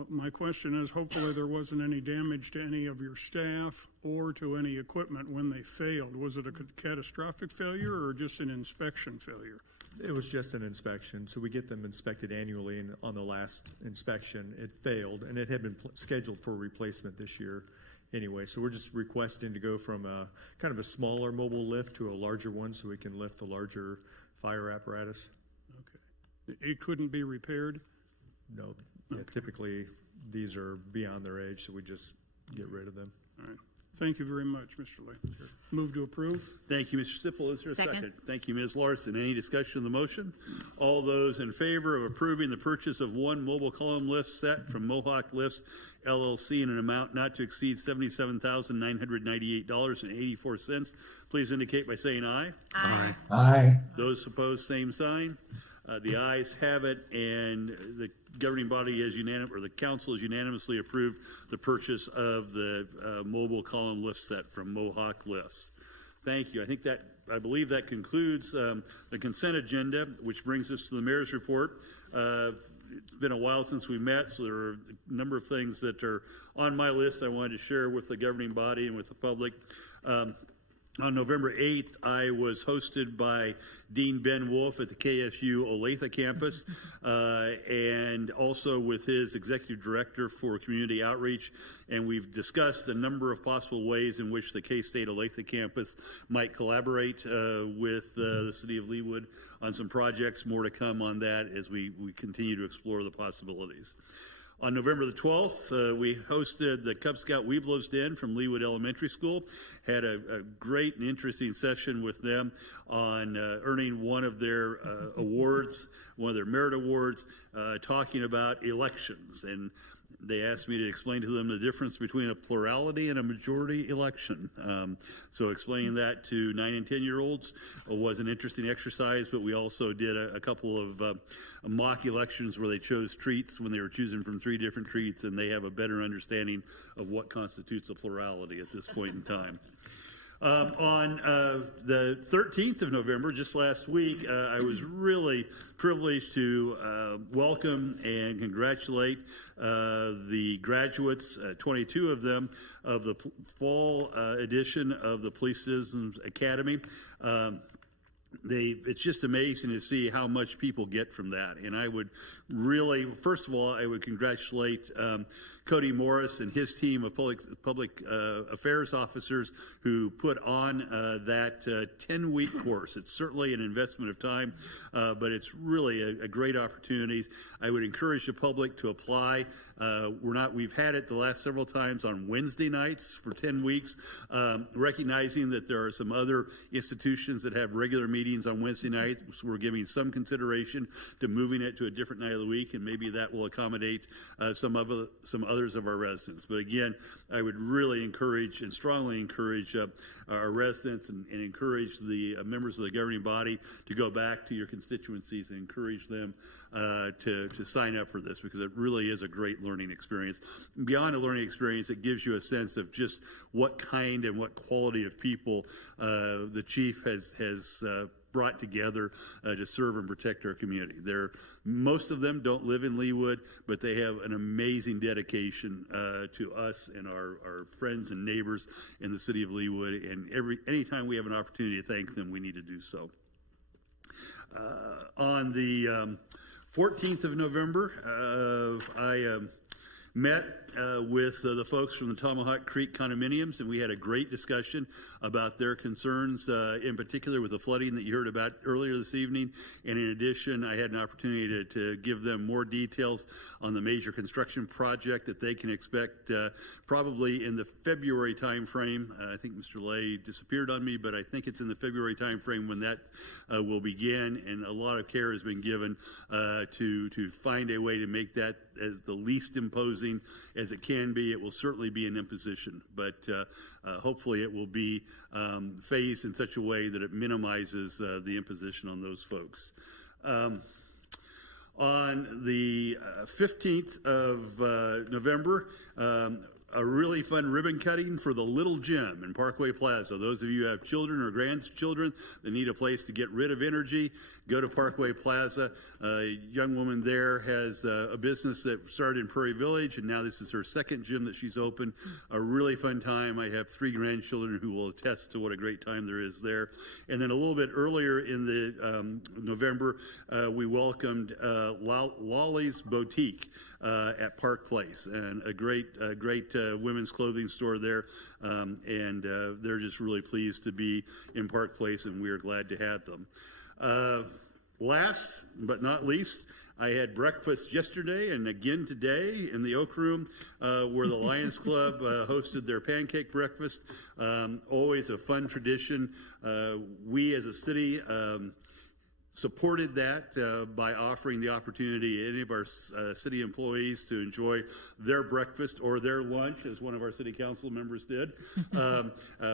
My question is, hopefully there wasn't any damage to any of your staff or to any equipment when they failed. Was it a catastrophic failure or just an inspection failure? It was just an inspection. So we get them inspected annually, and on the last inspection it failed, and it had been scheduled for replacement this year anyway. So we're just requesting to go from a kind of a smaller mobile lift to a larger one so we can lift the larger fire apparatus. Okay. It couldn't be repaired? No. Yeah, typically these are beyond their age, so we just get rid of them. All right. Thank you very much, Mr. Lee. Move to approve. Thank you, Mr. Stippel. Is there a Second. second? Thank you, Ms. Larson. Any discussion of the motion? All those in favor of approving the purchase of one mobile column lift set from Mohawk Lifts LLC in an amount not to exceed $77,998.84, please indicate by saying aye. Aye. Aye. Those opposed, same sign. The ayes have it, and the governing body is unanimous, or the council has unanimously approved the purchase of the mobile column lift set from Mohawk Lifts. Thank you. I believe that concludes the consent agenda, which brings us to the mayor's report. It's been a while since we met, so there are a number of things that are on my list I wanted to share with the governing body and with the public. On November 8th, I was hosted by Dean Ben Wolf at the KSU Olathe campus, and also with his executive director for community outreach. And we've discussed a number of possible ways in which the K-State Olathe campus might collaborate with the city of Leawood on some projects. More to come on that as we continue to explore the possibilities. On November the 12th, we hosted the Cub Scout Weeblos Den from Leawood Elementary School. Had a great and interesting session with them on earning one of their awards, one of their merit awards, talking about elections. And they asked me to explain to them the difference between a plurality and a majority election. So explaining that to 9 and 10-year-olds was an interesting exercise, but we also did a couple of mock elections where they chose treats when they were choosing from 3 different treats, and they have a better understanding of what constitutes a plurality at this point in time. On the 13th of November, just last week, I was really privileged to welcome and congratulate the graduates, 22 of them, of the fall edition of the Police Citizens Academy. It's just amazing to see how much people get from that. And I would really, first of all, I would congratulate Cody Morris and his team of public affairs officers who put on that 10-week course. It's certainly an investment of time, but it's really a great opportunity. I would encourage the public to apply. We've had it the last several times on Wednesday nights for 10 weeks, recognizing that there are some other institutions that have regular meetings on Wednesday nights. So we're giving some consideration to moving it to a different night of the week, and maybe that will accommodate some others of our residents. But again, I would really encourage and strongly encourage our residents and encourage the members of the governing body to go back to your constituencies and encourage them to sign up for this, because it really is a great learning experience. Beyond a learning experience, it gives you a sense of just what kind and what quality of people the chief has brought together to serve and protect our community. Most of them don't live in Leawood, but they have an amazing dedication to us and our friends and neighbors in the city of Leawood. And anytime we have an opportunity to thank them, we need to do so. On the 14th of November, I met with the folks from the Tomahawk Creek condominiums, and we had a great discussion about their concerns, in particular with the flooding that you heard about earlier this evening. And in addition, I had an opportunity to give them more details on the major construction project that they can expect probably in the February time frame. I think Mr. Lay disappeared on me, but I think it's in the February time frame when that will begin, and a lot of care has been given to find a way to make that as the least imposing as it can be. It will certainly be an imposition, but hopefully it will be phased in such a way that it minimizes the imposition on those folks. On the 15th of November, a really fun ribbon cutting for the Little Gym in Parkway Plaza. Those of you who have children or grandchildren that need a place to get rid of energy, go to Parkway Plaza. A young woman there has a business that started in Prairie Village, and now this is her second gym that she's opened. A really fun time. I have 3 grandchildren who will attest to what a great time there is there. And then a little bit earlier in the November, we welcomed Lolly's Boutique at Park Place, and a great women's clothing store there. And they're just really pleased to be in Park Place, and we are glad to have them. Last but not least, I had breakfast yesterday and again today in the Oak Room, where the Lions Club hosted their pancake breakfast. Always a fun tradition. We as a city supported that by offering the opportunity to any of our city employees to enjoy their breakfast or their lunch, as one of our city council members did.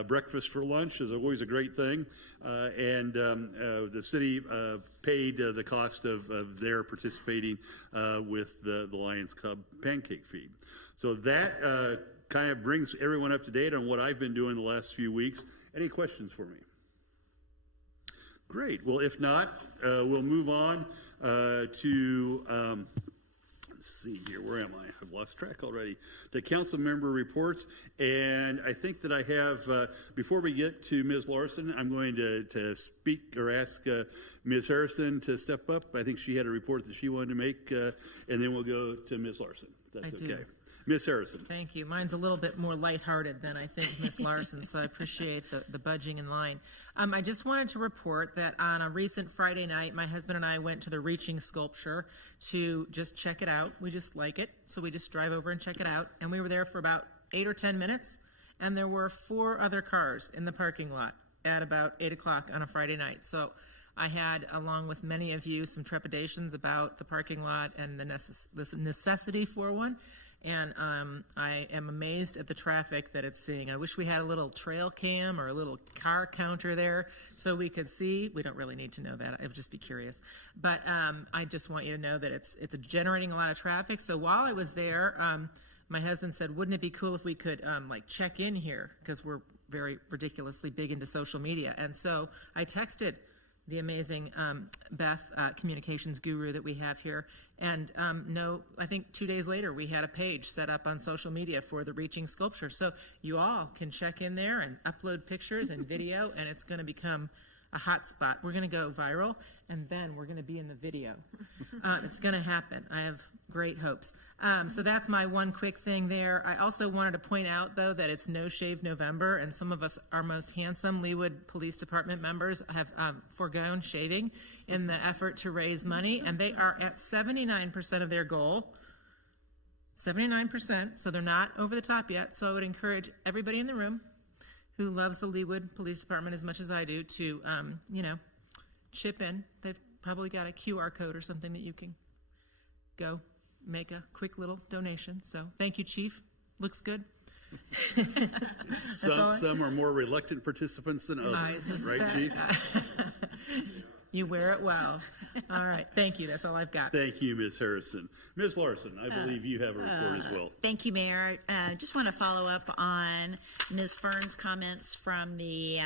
Breakfast for lunch is always a great thing, and the city paid the cost of their participating with the Lions Club pancake feed. So that kind of brings everyone up to date on what I've been doing the last few weeks. Any questions for me? Great. Well, if not, we'll move on to, let's see here, where am I? I've lost track already. To council member reports. And I think that I have, before we get to Ms. Larson, I'm going to speak or ask Ms. Harrison to step up. I think she had a report that she wanted to make, and then we'll go to Ms. Larson. That's I okay. do. Ms. Harrison. Thank you. Mine's a little bit more lighthearted than I think Ms. Larson, so I appreciate the budging in line. I just wanted to report that on a recent Friday night, my husband and I went to the Reaching Sculpture to just check it out. We just like it, so we just drive over and check it out. And we were there for about 8 or 10 minutes, and there were 4 other cars in the parking lot at about 8 o'clock on a Friday night. So I had, along with many of you, some trepidations about the parking lot and the necessity for one. And I am amazed at the traffic that it's seeing. I wish we had a little trail cam or a little car counter there so we could see. We don't really need to know that. I would just be curious. But I just want you to know that it's generating a lot of traffic. So while I was there, my husband said, wouldn't it be cool if we could like check in here? Because we're very ridiculously big into social media. And so I texted the amazing Beth, communications guru that we have here. And I think 2 days later, we had a page set up on social media for the Reaching Sculpture. So you all can check in there and upload pictures and video, and it's going to become a hot spot. We're going to go viral, and then we're going to be in the video. It's going to happen. I have great hopes. So that's my one quick thing there. I also wanted to point out, though, that it's No Shave November, and some of us, our most handsome Leawood Police Department members, have foregone shaving in the effort to raise money, and they are at 79% of their goal. 79%, so they're not over the top yet. So I would encourage everybody in the room who loves the Leawood Police Department as much as I do to, chip in. They've probably got a QR code or something that you can go make a quick little donation. So thank you, Chief. Looks good. Some are more reluctant participants than others, right, Chief? You wear it well. All right. Thank you. That's all I've got. Thank you, Ms. Harrison. Ms. Larson, I believe you have a report as well. Thank you, Mayor. Just want to follow up on Ms. Fern's comments from the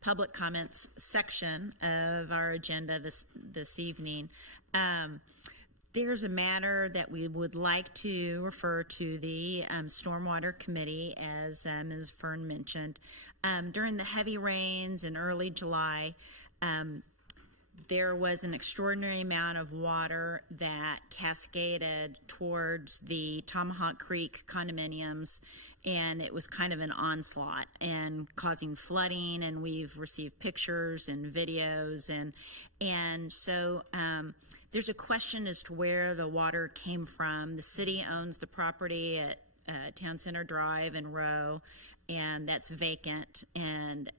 public comments section of our agenda this evening. There's a matter that we would like to refer to the Stormwater Committee, as Ms. Fern mentioned. During the heavy rains in early July, there was an extraordinary amount of water that cascaded towards the Tomahawk Creek condominiums, and it was kind of an onslaught and causing flooding, and we've received pictures and videos, and so there's a question as to where the water came from. The city owns the property at Town Center Drive and Row, and that's vacant and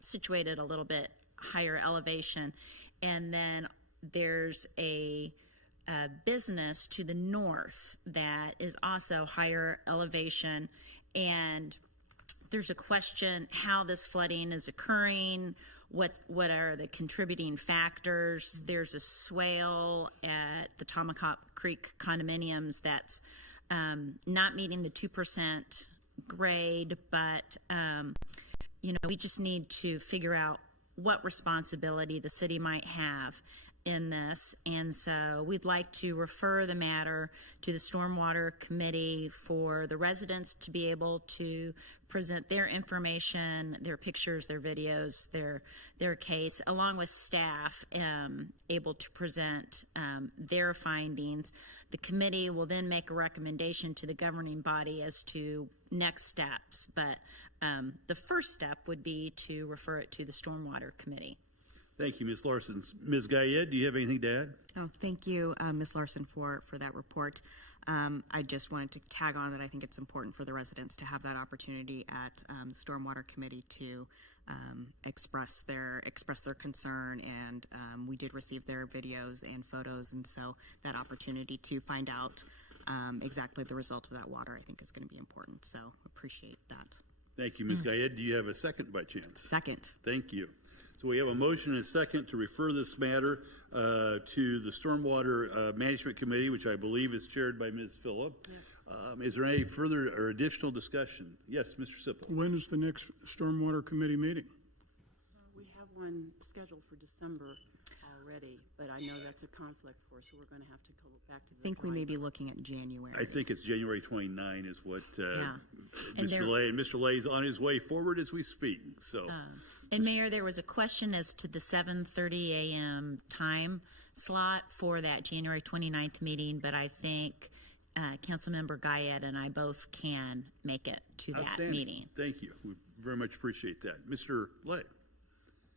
situated a little bit higher elevation. And then there's a business to the north that is also higher elevation, and there's a question how this flooding is occurring, what are the contributing factors. There's a swale at the Tomahawk Creek condominiums that's not meeting the 2% grade, but we just need to figure out what responsibility the city might have in this. And so we'd like to refer the matter to the Stormwater Committee for the residents to be able to present their information, their pictures, their videos, their case, along with staff able to present their findings. The committee will then make a recommendation to the governing body as to next steps, but the first step would be to refer it to the Stormwater Committee. Thank you, Ms. Larson. Ms. Guyed, do you have anything to add? Oh, thank you, Ms. Larson, for that report. I just wanted to tag on that I think it's important for the residents to have that opportunity at the Stormwater Committee to express their concern, and we did receive their videos and photos, and so that opportunity to find out exactly the result of that water I think is going to be important. So appreciate that. Thank you, Ms. Guyed. Do you have a second by chance? Second. Thank you. So we have a motion and a second to refer this matter to the Stormwater Management Committee, which I believe is chaired by Ms. Phillip. Yes. Is there any further or additional discussion? Yes, Mr. Sipple. When is the next Stormwater Committee meeting? We have one scheduled for December already, but I know that's a conflict for us, so we're going to have to go back to the I think we may be looking at January. I think it's January 29 is what And Mr. Lay is on his way forward as we speak. So. And Mayor, there was a question as to the 7:30 a.m. time slot for that January 29th meeting, but I think Councilmember Guyed and I both can make it to that meeting. Thank you. We very much appreciate that. Mr. Lay.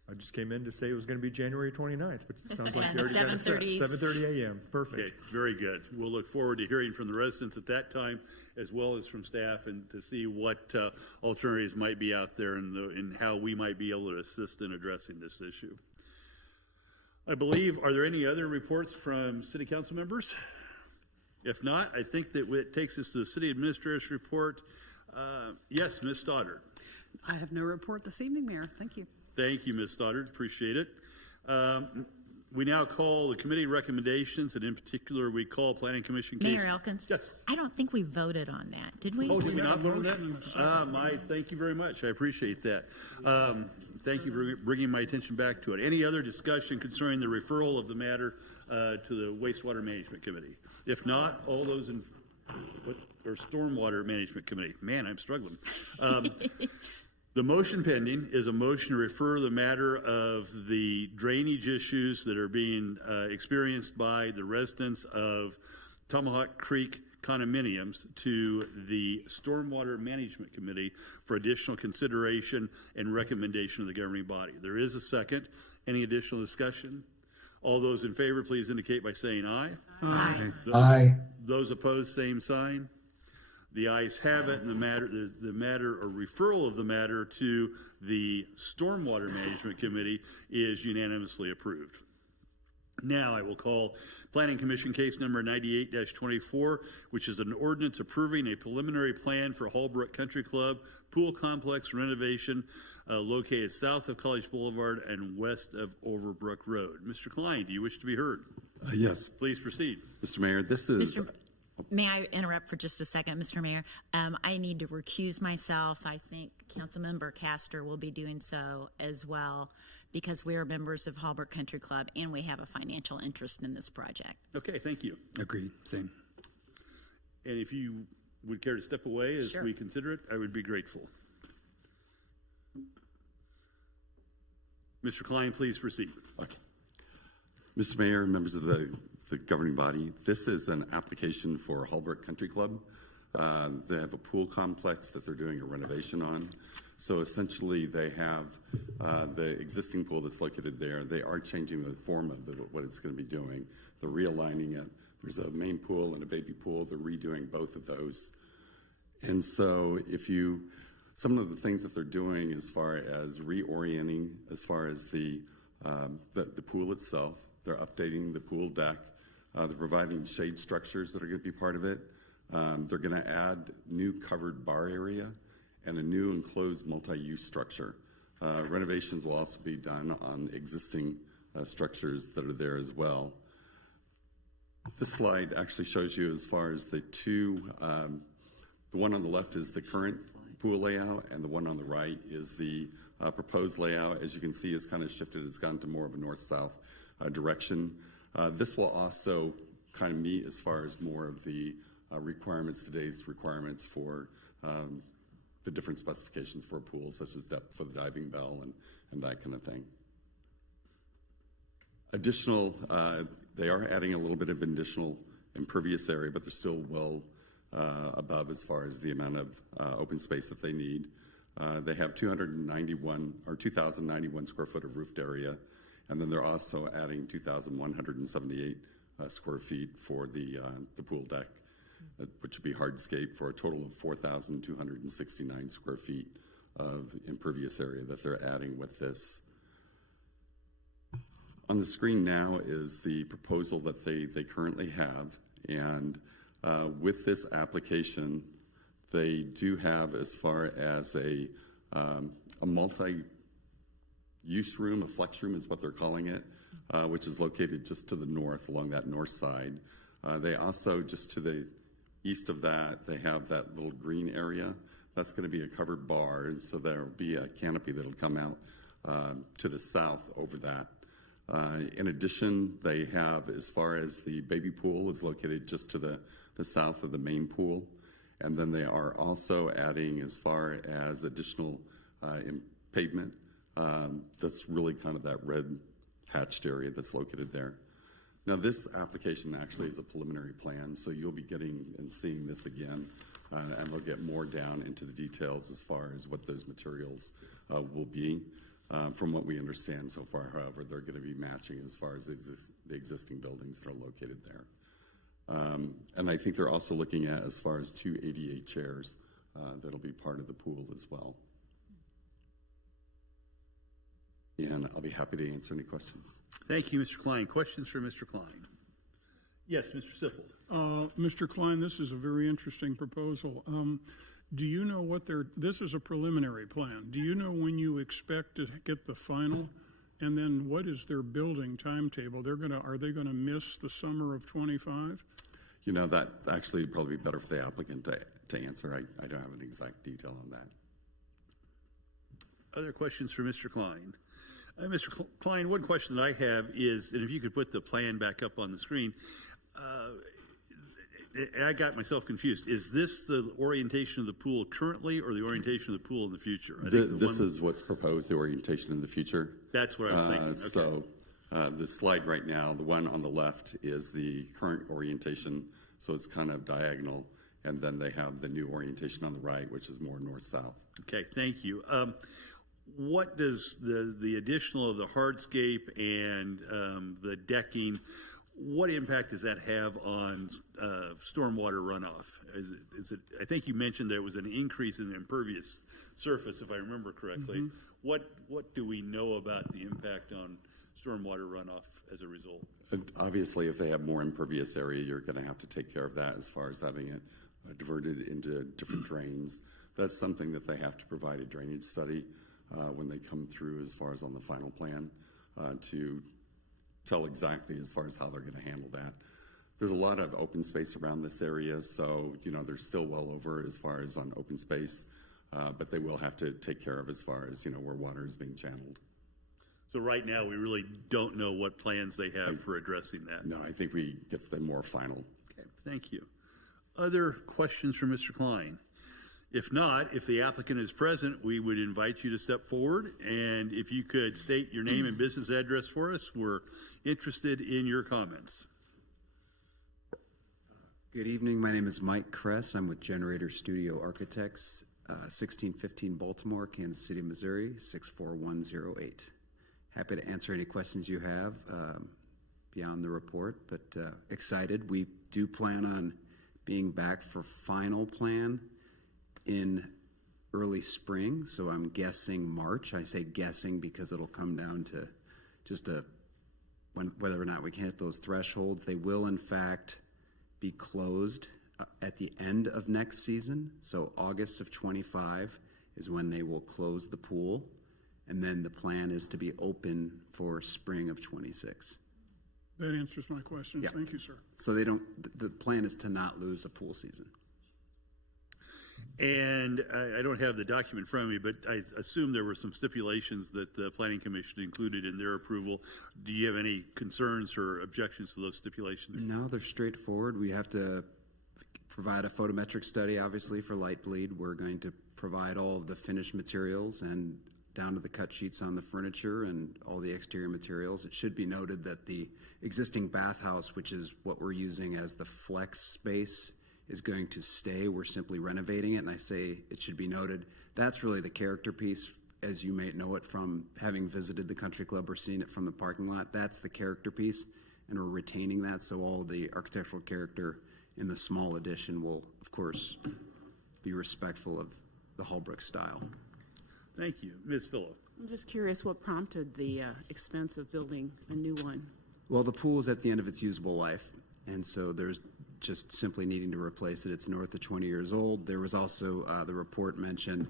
I just came in to say it was going to be January 29th, but it sounds like And you already got it set. 7:30. 7:30 a.m. Perfect. Okay, very good. We'll look forward to hearing from the residents at that time, as well as from staff, and to see what alternatives might be out there and how we might be able to assist in addressing this issue. I believe, are there any other reports from city council members? If not, I think that it takes us to the city administrator's report. Yes, Ms. Stoddard. I have no report this evening, Mayor. Thank you. Thank you, Ms. Stoddard. Appreciate it. We now call the committee recommendations, and in particular, we call Planning Commission case. Mayor Elkins? Yes. I don't think we voted on that. Did we? Oh, did we not vote on that? Thank you very much. I appreciate that. Thank you for bringing my attention back to it. Any other discussion concerning the referral of the matter to the Wastewater Management Committee? If not, all those in, or Stormwater Management Committee. Man, I'm struggling. The motion pending is a motion to refer the matter of the drainage issues that are being experienced by the residents of Tomahawk Creek condominiums to the Stormwater Management Committee for additional consideration and recommendation of the governing body. There is a second. Any additional discussion? All those in favor, please indicate by saying aye. Aye. Those opposed, same sign. The ayes have it, and the matter or referral of the matter to the Stormwater Management Committee is unanimously approved. Now I will call Planning Commission case number 98-24, which is an ordinance approving a preliminary plan for Hallbrook Country Club pool complex renovation located south of College Boulevard and west of Overbrook Road. Mr. Klein, do you wish to be heard? Yes. Please proceed. Mr. Mayor, this is... May I interrupt for just a second, Mr. Mayor? I need to recuse myself. I think Councilmember Castor will be doing so as well, because we are members of Hallbrook Country Club and we have a financial interest in this project. Okay, thank you. Agreed. Same. And if you would care to step away as Sure. we consider it, I would be grateful. Mr. Klein, please proceed. Okay. Mr. Mayor, members of the governing body, this is an application for Hallbrook Country Club. They have a pool complex that they're doing a renovation on. So essentially they have the existing pool that's located there. They are changing the form of what it's going to be doing. They're realigning it. There's a main pool and a baby pool. They're redoing both of those. And so some of the things that they're doing as far as reorienting, as far as the pool itself, they're updating the pool deck. They're providing shade structures that are going to be part of it. They're going to add new covered bar area and a new enclosed multi-use structure. Renovations will also be done on existing structures that are there as well. This slide actually shows you as far as the one on the left is the current pool layout, and the one on the right is the proposed layout. As you can see, it's kind of shifted. It's gone to more of a north-south direction. This will also kind of meet as far as more of the today's requirements for the different specifications for a pool, such as depth for the diving bell and that kind of thing. Additional, they are adding a little bit of additional impervious area, but they're still well above as far as the amount of open space that they need. They have 2,091 square foot of roofed area, And then they're also adding 2,178 square feet for the pool deck, which would be hardscape, for a total of 4,269 square feet of impervious area that they're adding with this. On the screen now is the proposal that they currently have, and with this application, they do have, as far as a multi-use room, a flex room is what they're calling it, which is located just to the north along that north side. They also, just to the east of that, they have that little green area. That's going to be a covered bar, and so there will be a canopy that will come out to the south over that. In addition, they have, as far as the baby pool, is located just to the south of the main pool. And then they are also adding, as far as additional pavement, that's really kind of that red hatched area that's located there. Now, this application actually is a preliminary plan, so you'll be getting and seeing this again, and they'll get more down into the details as far as what those materials will be. From what we understand so far, however, they're going to be matching as far as the existing buildings that are located there. And I think they're also looking at, as far as 2 ADA chairs that'll be part of the pool as well. And I'll be happy to answer any questions. Thank you, Mr. Klein. Questions for Mr. Klein? Yes, Mr. Sippel. Mr. Klein, this is a very interesting proposal. Do you know what this is a preliminary plan. Do you know when you expect to get the final? And then what is their building timetable? Are they gonna miss the summer of 25? You know, that actually would probably be better for the applicant to answer. I don't have an exact detail on that. Other questions for Mr. Klein? Mr. Klein, one question that I have is, and if you could put the plan back up on the screen, I got myself confused. Is this the orientation of the pool currently, or the orientation of the pool in the future? This is what's proposed, the orientation in the future. That's what I was thinking. Okay. So the slide right now, the one on the left is the current orientation, so it's kind of diagonal, and then they have the new orientation on the right, which is more north-south. Okay, thank you. What does the additional of the hardscape and the decking, what impact does that have on stormwater runoff? Is it? I think you mentioned there was an increase in the impervious surface, if I remember correctly. Mm-hmm. What do we know about the impact on stormwater runoff as a result? Obviously, if they have more impervious area, you're going to have to take care of that as far as having it diverted into different drains. That's something that they have to provide a drainage study when they come through, as far as on the final plan, to tell exactly as far as how they're going to handle that. There's a lot of open space around this area, so they're still well over as far as on open space, but they will have to take care of as far as where water is being channeled. So right now, we really don't know what plans they have for addressing that. No, I think we get them more final. Okay, thank you. Other questions for Mr. Klein? If not, if the applicant is present, we would invite you to step forward, and if you could state your name and business address for us, we're interested in your comments. Good evening. My name is Mike Kress. I'm with Generator Studio Architects, 1615 Baltimore, Kansas City, Missouri, 64108. Happy to answer any questions you have beyond the report, but excited. We do plan on being back for final plan in early spring, so I'm guessing March. I say guessing because it'll come down to just whether or not we can hit those thresholds. They will, in fact, be closed at the end of next season, so August of 25 is when they will close the pool, and then the plan is to be open for spring of 26. That answers my questions. Yeah. Thank you, sir. So the plan is to not lose a pool season. And I don't have the document in front of me, but I assume there were some stipulations that the Planning Commission included in their approval. Do you have any concerns or objections to those stipulations? No, they're straightforward. We have to provide a photometric study, obviously, for light bleed. We're going to provide all of the finished materials and down to the cut sheets on the furniture and all the exterior materials. It should be noted that the existing bathhouse, which is what we're using as the flex space, is going to stay. We're simply renovating it, and I say it should be noted that's really the character piece as you may know it from having visited the country club or seen it from the parking lot. That's the character piece, and we're retaining that, so all the architectural character in the small addition will, of course, be respectful of the Holbrook style. Thank you. Ms. Phillip. I'm just curious what prompted the expense of building a new one. Well, the pool is at the end of its usable life, and so there's just simply needing to replace it. It's north of 20 years old. There was also, the report mentioned,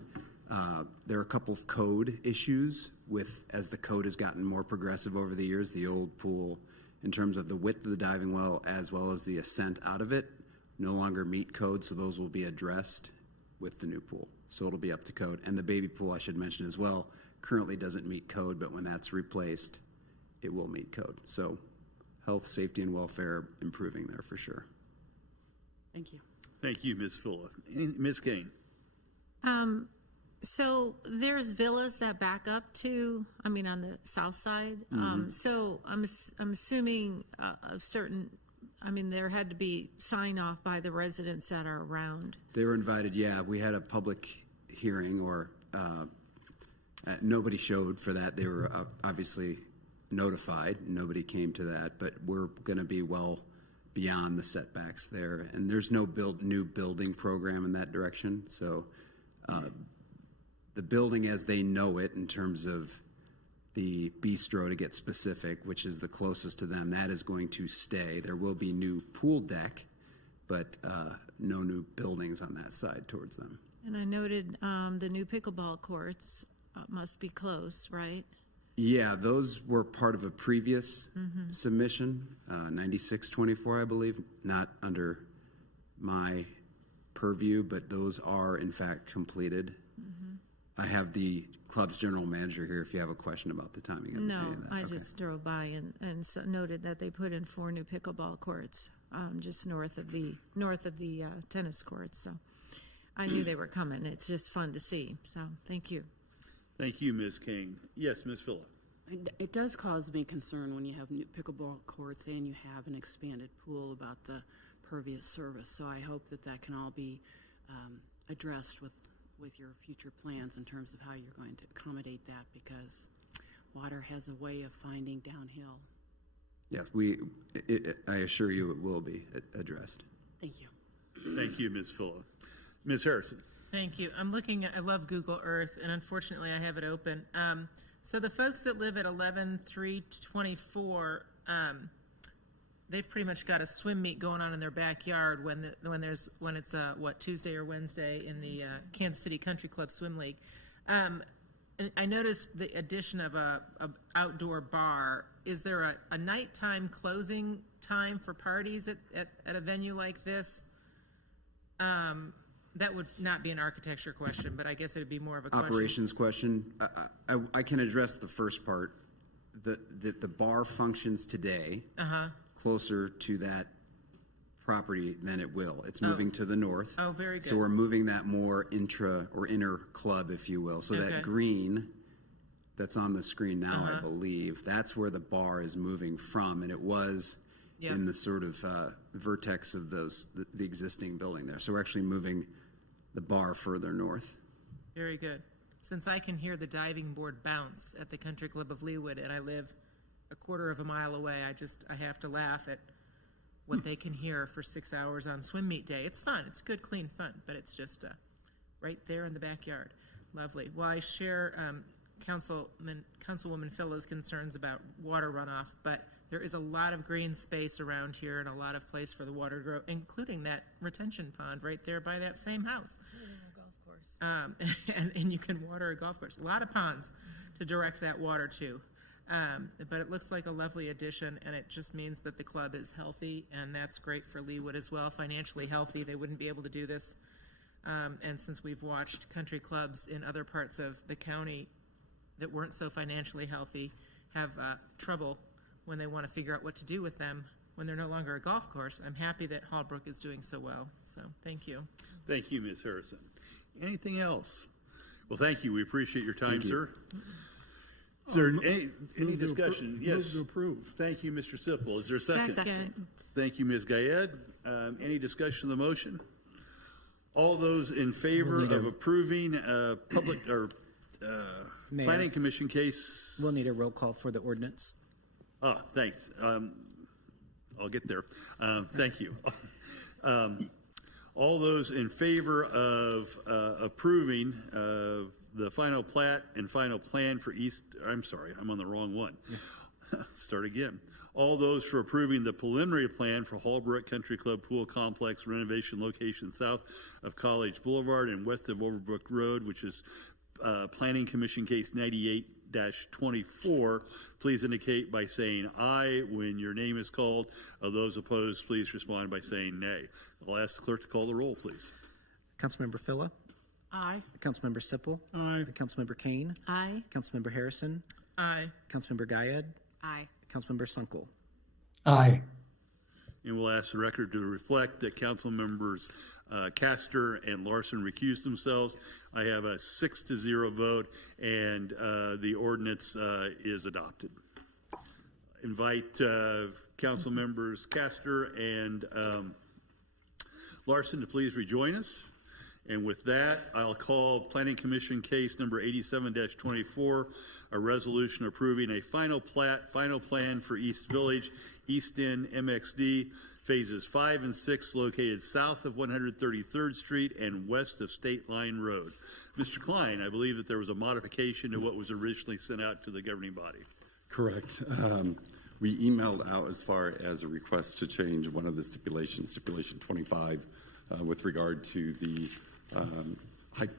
there are a couple of code issues with, as the code has gotten more progressive over the years, the old pool, in terms of the width of the diving well as well as the ascent out of it, no longer meet code, so those will be addressed with the new pool. So it'll be up to code. And the baby pool, I should mention as well, currently doesn't meet code, but when that's replaced, it will meet code. So health, safety, and welfare improving there for sure. Thank you. Thank you, Ms. Phillip. Ms. Kane. So there's villas that back up to, I mean, on the south side. So I'm assuming a certain, I mean, there had to be sign off by the residents that are around. They were invited, yeah. We had a public hearing, or nobody showed for that. They were obviously notified. Nobody came to that, but we're going to be well beyond the setbacks there. And there's no new building program in that direction. So the building as they know it, in terms of the bistro, to get specific, which is the closest to them, that is going to stay. There will be new pool deck, but no new buildings on that side towards them. And I noted the new pickleball courts must be closed, right? Yeah, those were part of a previous submission, 9624, I believe, not under my purview, but those are in fact completed. I have the club's general manager here if you have a question about the timing of any of that. I just drove by and so noted that they put in 4 new pickleball courts just north of the tennis courts. So I knew they were coming. It's just fun to see. So thank you. Thank you, Ms. King. Yes, Ms. Phillip. It does cause me concern when you have new pickleball courts and you have an expanded pool about the pervious service. So I hope that that can all be addressed with your future plans in terms of how you're going to accommodate that, because water has a way of finding downhill. Yes, I assure you it will be addressed. Thank you. Thank you, Ms. Phillip. Ms. Harrison. Thank you. I'm looking at, I love Google Earth, and unfortunately I have it open. So the folks that live at 11324, they've pretty much got a swim meet going on in their backyard when it's Tuesday or Wednesday in the Kansas City Country Club Swim League. And I noticed the addition of a outdoor bar. Is there a nighttime closing time for parties at a venue like this? That would not be an architecture question, but I guess it would be more of a operations question. I can address the first part. The bar functions today closer to that property than it will. It's moving to the north. Oh, very good. So we're moving that more inner club, if you will. So that green that's on the screen now, I believe, that's where the bar is moving from, and it was in the sort of vertex of the existing building there. So we're actually moving the bar further north. Very good. Since I can hear the diving board bounce at the Country Club of Leawood, and I live a quarter of a mile away, I have to laugh at what they can hear for 6 hours on swim meet day. It's fun. It's good, clean fun, but it's just right there in the backyard. Lovely. Well, I share Councilwoman Phil's concerns about water runoff, but there is a lot of green space around here and a lot of place for the water to grow, including that retention pond right there by that same house. And you can water a golf course. A lot of ponds to direct that water to. But it looks like a lovely addition, and it just means that the club is healthy, and that's great for Leawood as well. Financially healthy, they wouldn't be able to do this. And since we've watched country clubs in other parts of the county that weren't so financially healthy have trouble when they want to figure out what to do with them when they're no longer a golf course, I'm happy that Hallbrook is doing so well. So thank you. Thank you, Ms. Harrison. Anything else? Well, thank you. We appreciate your time, sir. Is there any discussion? Yes. Move to approve. Thank you, Mr. Sipple. Is there a second? Second. Thank you, Ms. Gayed. Any discussion of the motion? All those in favor of approving Mayor. Planning Commission case. We'll need a roll call for the ordinance. Oh, thanks. I'll get there. Thank you. All those in favor of approving the final plat and final plan for I'm sorry, I'm on the wrong one. Start again. All those for approving the preliminary plan for Holbrook Country Club Pool Complex renovation location south of College Boulevard and west of Overbrook Road, which is Planning Commission case 98-24, please indicate by saying aye when your name is called. Of those opposed, please respond by saying nay. I'll ask the clerk to call the roll, please. Councilmember Phila. Aye. Councilmember Sipple. Aye. Councilmember Kane. Aye. Councilmember Harrison. Aye. Councilmember Guyad. Aye. Councilmember Sunkel. Aye. And we'll ask the record to reflect that council members Castor and Larson recused themselves. I have a 6-0 vote, and the ordinance is adopted. Invite council members Castor and Larson to please rejoin us. And with that, I'll call Planning Commission case number 87-24, a resolution approving a final plat, final plan for East Village, East End, MXD, phases 5 and 6, located south of 133rd Street and west of State Line Road. Mr. Klein, I believe that there was a modification to what was originally sent out to the governing body. Correct. We emailed out as far as a request to change one of the stipulations, stipulation 25, with regard to the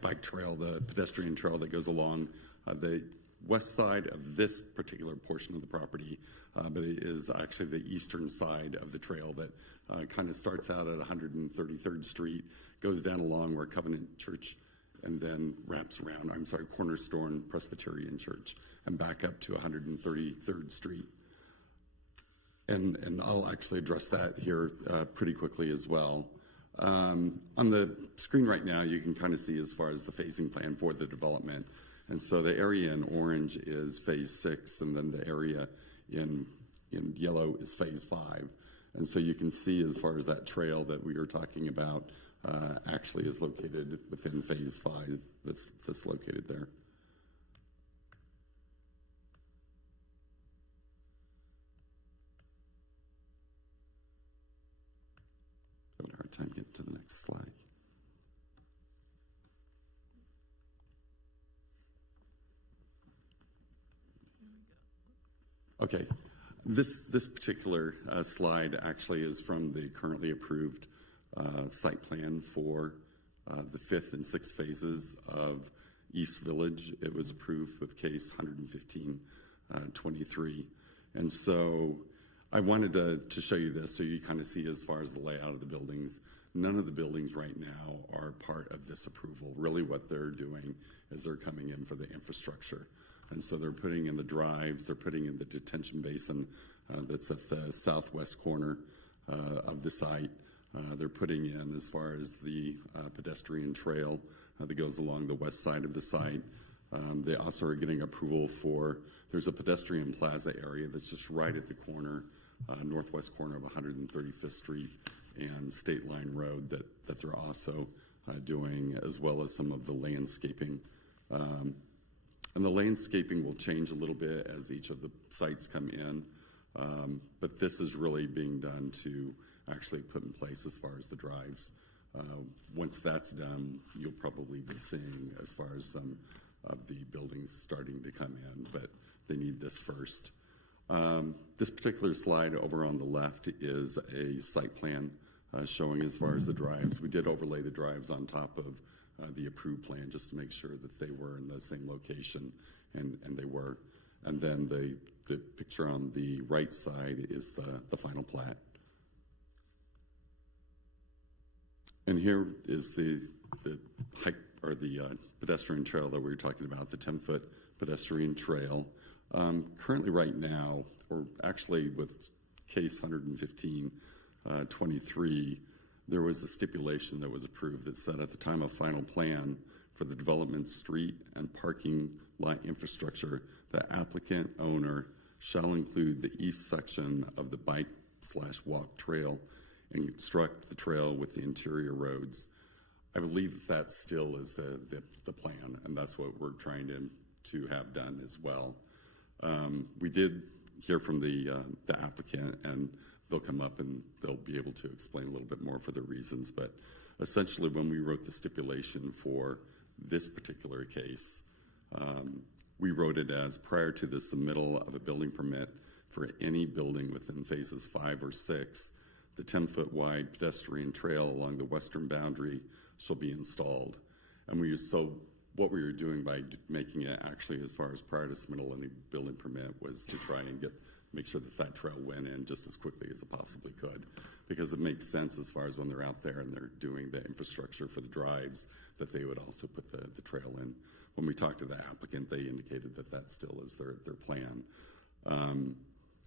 bike trail, the pedestrian trail that goes along the west side of this particular portion of the property, but it is actually the eastern side of the trail that kind of starts out at 133rd Street, goes down along where Covenant Church, and then wraps around, Cornerstone Presbyterian Church, and back up to 133rd Street. And I'll actually address that here pretty quickly as well. On the screen right now, you can kind of see as far as the phasing plan for the development. And so the area in orange is phase 6, and then the area in yellow is phase 5. And so you can see as far as that trail that we were talking about actually is located within phase 5 that's located there. Having a hard time getting to the next slide. Okay, this particular slide actually is from the currently approved site plan for the 5th and 6th phases of East Village. It was approved with case 115-23. And so I wanted to show you this so you kind of see as far as the layout of the buildings. None of the buildings right now are part of this approval. Really what they're doing is they're coming in for the infrastructure. And so they're putting in the drives, they're putting in the detention basin that's at the southwest corner of the site. They're putting in as far as the pedestrian trail that goes along the west side of the site. They also are getting approval for, there's a pedestrian plaza area that's just right at the corner, northwest corner of 135th Street and State Line Road that they're also doing, as well as some of the landscaping. And the landscaping will change a little bit as each of the sites come in, but this is really being done to actually put in place as far as the drives. Once that's done, you'll probably be seeing as far as some of the buildings starting to come in, but they need this first. This particular slide over on the left is a site plan showing as far as the drives. We did overlay the drives on top of the approved plan just to make sure that they were in the same location, and they were. And then the picture on the right side is the final plat. And here is the hike or the pedestrian trail that we were talking about, the 10-foot pedestrian trail. Currently right now, or actually with case 115-23, there was a stipulation that was approved that said at the time of final plan for the development street and parking lot infrastructure, the applicant owner shall include the east section of the bike/walk trail and construct the trail with the interior roads. I believe that still is the plan, and that's what we're trying to to have done as well. We did hear from the applicant, and they'll come up and they'll be able to explain a little bit more for the reasons. But essentially, when we wrote the stipulation for this particular case, we wrote it as prior to the submittal of a building permit for any building within phases 5 or 6, the 10-foot wide pedestrian trail along the western boundary shall be installed. And what we were doing by making it actually as far as prior to submittal of any building permit was to try and make sure that trail went in just as quickly as it possibly could, because it makes sense as far as when they're out there and they're doing the infrastructure for the drives that they would also put the trail in. When we talked to the applicant, they indicated that still is their plan.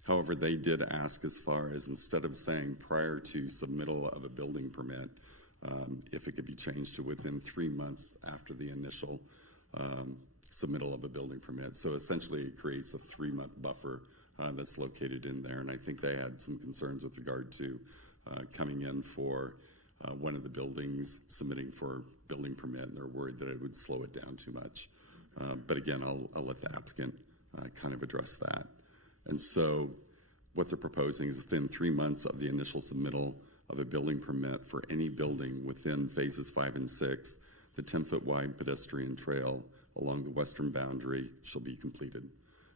However, they did ask as far as, instead of saying prior to submittal of a building permit, if it could be changed to within 3 months after the initial submittal of a building permit. So essentially it creates a 3-month buffer that's located in there. And I think they had some concerns with regard to coming in for one of the buildings, submitting for building permit, and they're worried that it would slow it down too much. But again, I'll let the applicant kind of address that. And so what they're proposing is within 3 months of the initial submittal of a building permit for any building within phases 5 and 6, the 10-foot wide pedestrian trail along the western boundary shall be completed.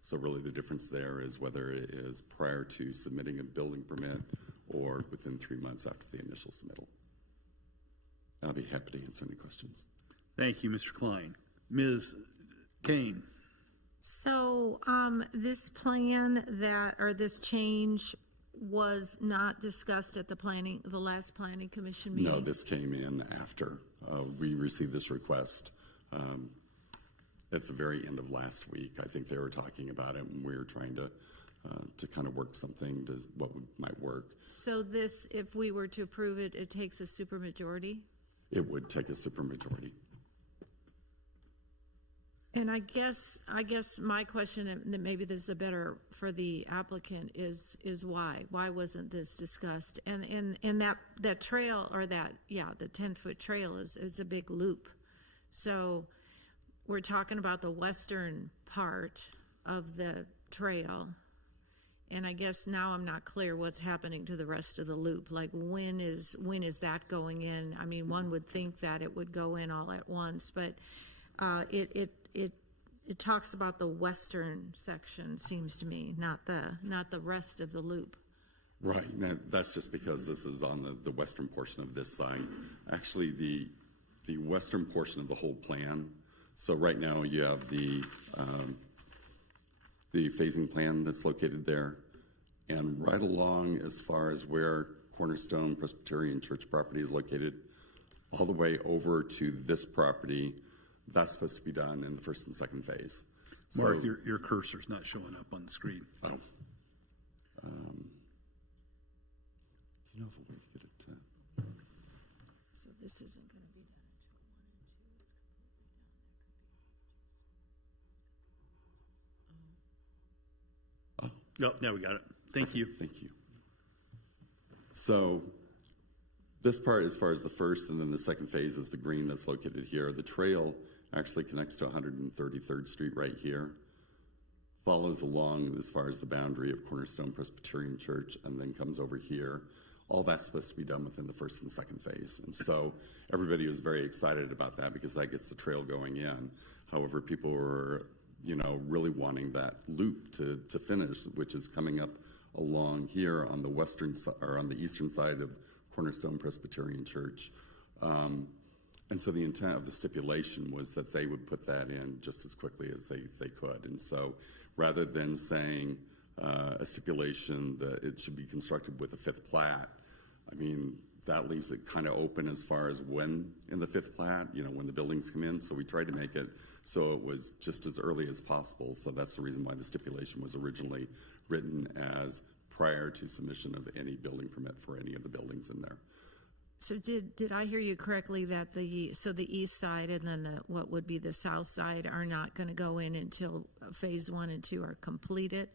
So really the difference there is whether it is prior to submitting a building permit or within 3 months after the initial submittal. I'll be happy to answer any questions. Thank you, Mr. Klein. Ms. Kane. So this plan or this change was not discussed at the last planning commission meeting? No, this came in after we received this request at the very end of last week. I think they were talking about it when we were trying to kind of work something to what might work. So this, if we were to approve it, it takes a supermajority? It would take a supermajority. And I guess my question, and maybe this is better for the applicant, is why? Why wasn't this discussed? And that trail, or the 10-foot trail is a big loop. So we're talking about the western part of the trail. And I guess now I'm not clear what's happening to the rest of the loop. Like when is that going in? I mean, one would think that it would go in all at once, but it talks about the western section, seems to me, not the rest of the loop. Right. Now, that's just because this is on the western portion of this site. Actually, the western portion of the whole plan. So right now you have the phasing plan that's located there, and right along as far as where Cornerstone Presbyterian Church property is located, all the way over to this property. That's supposed to be done in the first and second phase. Mark, your cursor's not showing up on the screen. Oh. Do you know if we get it? So this isn't going to be done until 1 and 2 is completely done. Oh, now we got it. Thank you. Thank you. So this part, as far as the first and then the second phase, is the green that's located here. The trail actually connects to 133rd Street right here, follows along as far as the boundary of Cornerstone Presbyterian Church, and then comes over here. All that's supposed to be done within the first and second phase. And so everybody was very excited about that because that gets the trail going in. However, people were, really wanting that loop to finish, which is coming up along here on the western or on the eastern side of Cornerstone Presbyterian Church. And so the intent of the stipulation was that they would put that in just as quickly as they could. And so rather than saying a stipulation that it should be constructed with a fifth plat, I mean, that leaves it kind of open as far as when in the fifth plat, when the buildings come in. So we tried to make it so it was just as early as possible. So that's the reason why the stipulation was originally written as prior to submission of any building permit for any of the buildings in there. So did I hear you correctly that the east side and then what would be the south side are not going to go in until phase 1 and 2 are completed?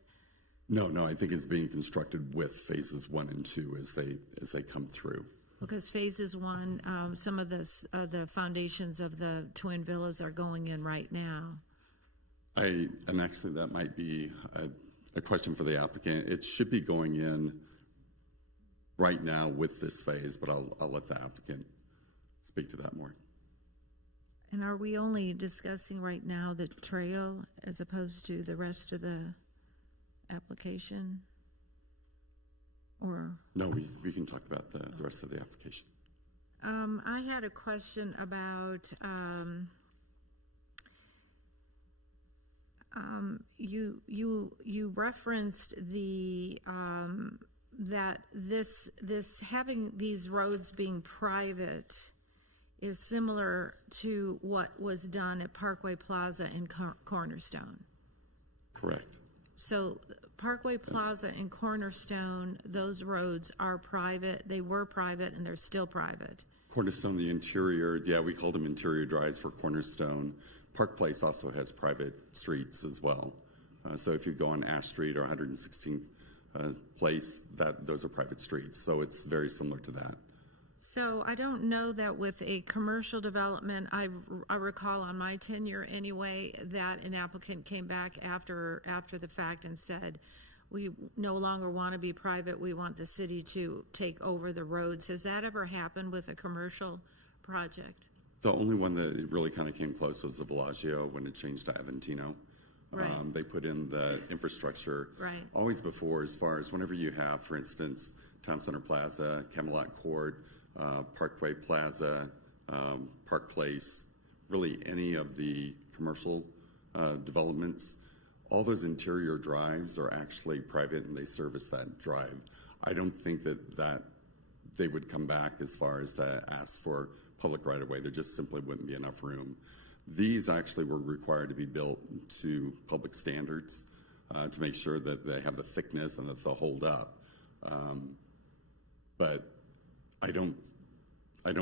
No, I think it's being constructed with phases 1 and 2 as they come through. Because phases 1, some of the foundations of the twin villas are going in right now. And actually that might be a question for the applicant. It should be going in right now with this phase, but I'll let the applicant speak to that more. And are we only discussing right now the trail as opposed to the rest of the application? Or? No, we can talk about the rest of the application. I had a question about, you referenced the, that this having these roads being private is similar to what was done at Parkway Plaza in Cornerstone. Correct. So Parkway Plaza and Cornerstone, those roads are private. They were private and they're still private. Cornerstone, the interior, yeah, we called them interior drives for Cornerstone. Park Place also has private streets as well. So if you go on Ash Street or 116th Place, those are private streets. So it's very similar to that. So I don't know that with a commercial development, I recall on my tenure anyway, that an applicant came back after the fact and said, we no longer want to be private, we want the city to take over the roads. Has that ever happened with a commercial project? The only one that really kind of came close was the Bellagio when it changed to Aventino. Right. They put in the infrastructure. Right. Always before, as far as whenever you have, for instance, Town Center Plaza, Camelot Court, Parkway Plaza, Park Place, really any of the commercial developments, all those interior drives are actually private and they service that drive. I don't think that they would come back as far as to ask for public right-of-way. There just simply wouldn't be enough room. These actually were required to be built to public standards to make sure that they have the thickness and that they'll hold up. But I don't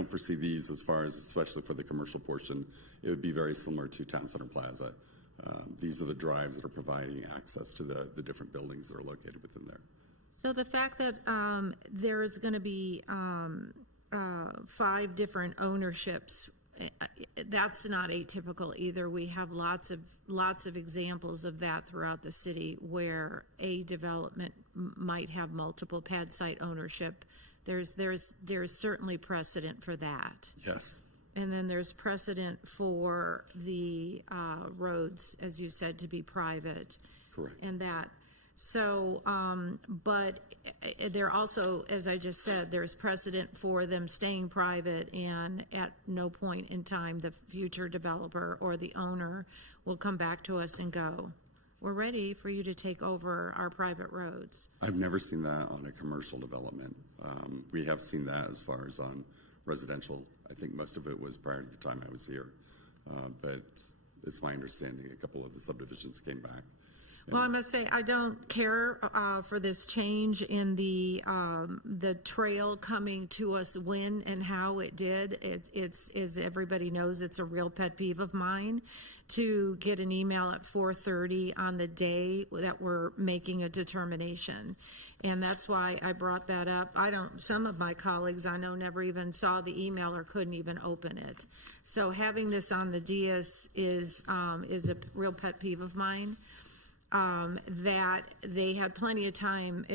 foresee these as far as, especially for the commercial portion, it would be very similar to Town Center Plaza. These are the drives that are providing access to the different buildings that are located within there. So the fact that there is going to be 5 different ownerships, that's not atypical either. We have lots of examples of that throughout the city where a development might have multiple pad site ownership. There's certainly precedent for that. Yes. And then there's precedent for the roads, as you said, to be private. Correct. And that. So, but there also, as I just said, there's precedent for them staying private, and at no point in time the future developer or the owner will come back to us and go, we're ready for you to take over our private roads. I've never seen that on a commercial development. We have seen that as far as on residential. I think most of it was prior to the time I was here. But it's my understanding a couple of the subdivisions came back. Well, I must say I don't care for this change in the trail coming to us when and how it did. It's as everybody knows, it's a real pet peeve of mine to get an email at 4:30 on the day that we're making a determination, and that's why I brought that up. Some of my colleagues I know never even saw the email or couldn't even open it. So having this on the dais is a real pet peeve of mine. That they had plenty of time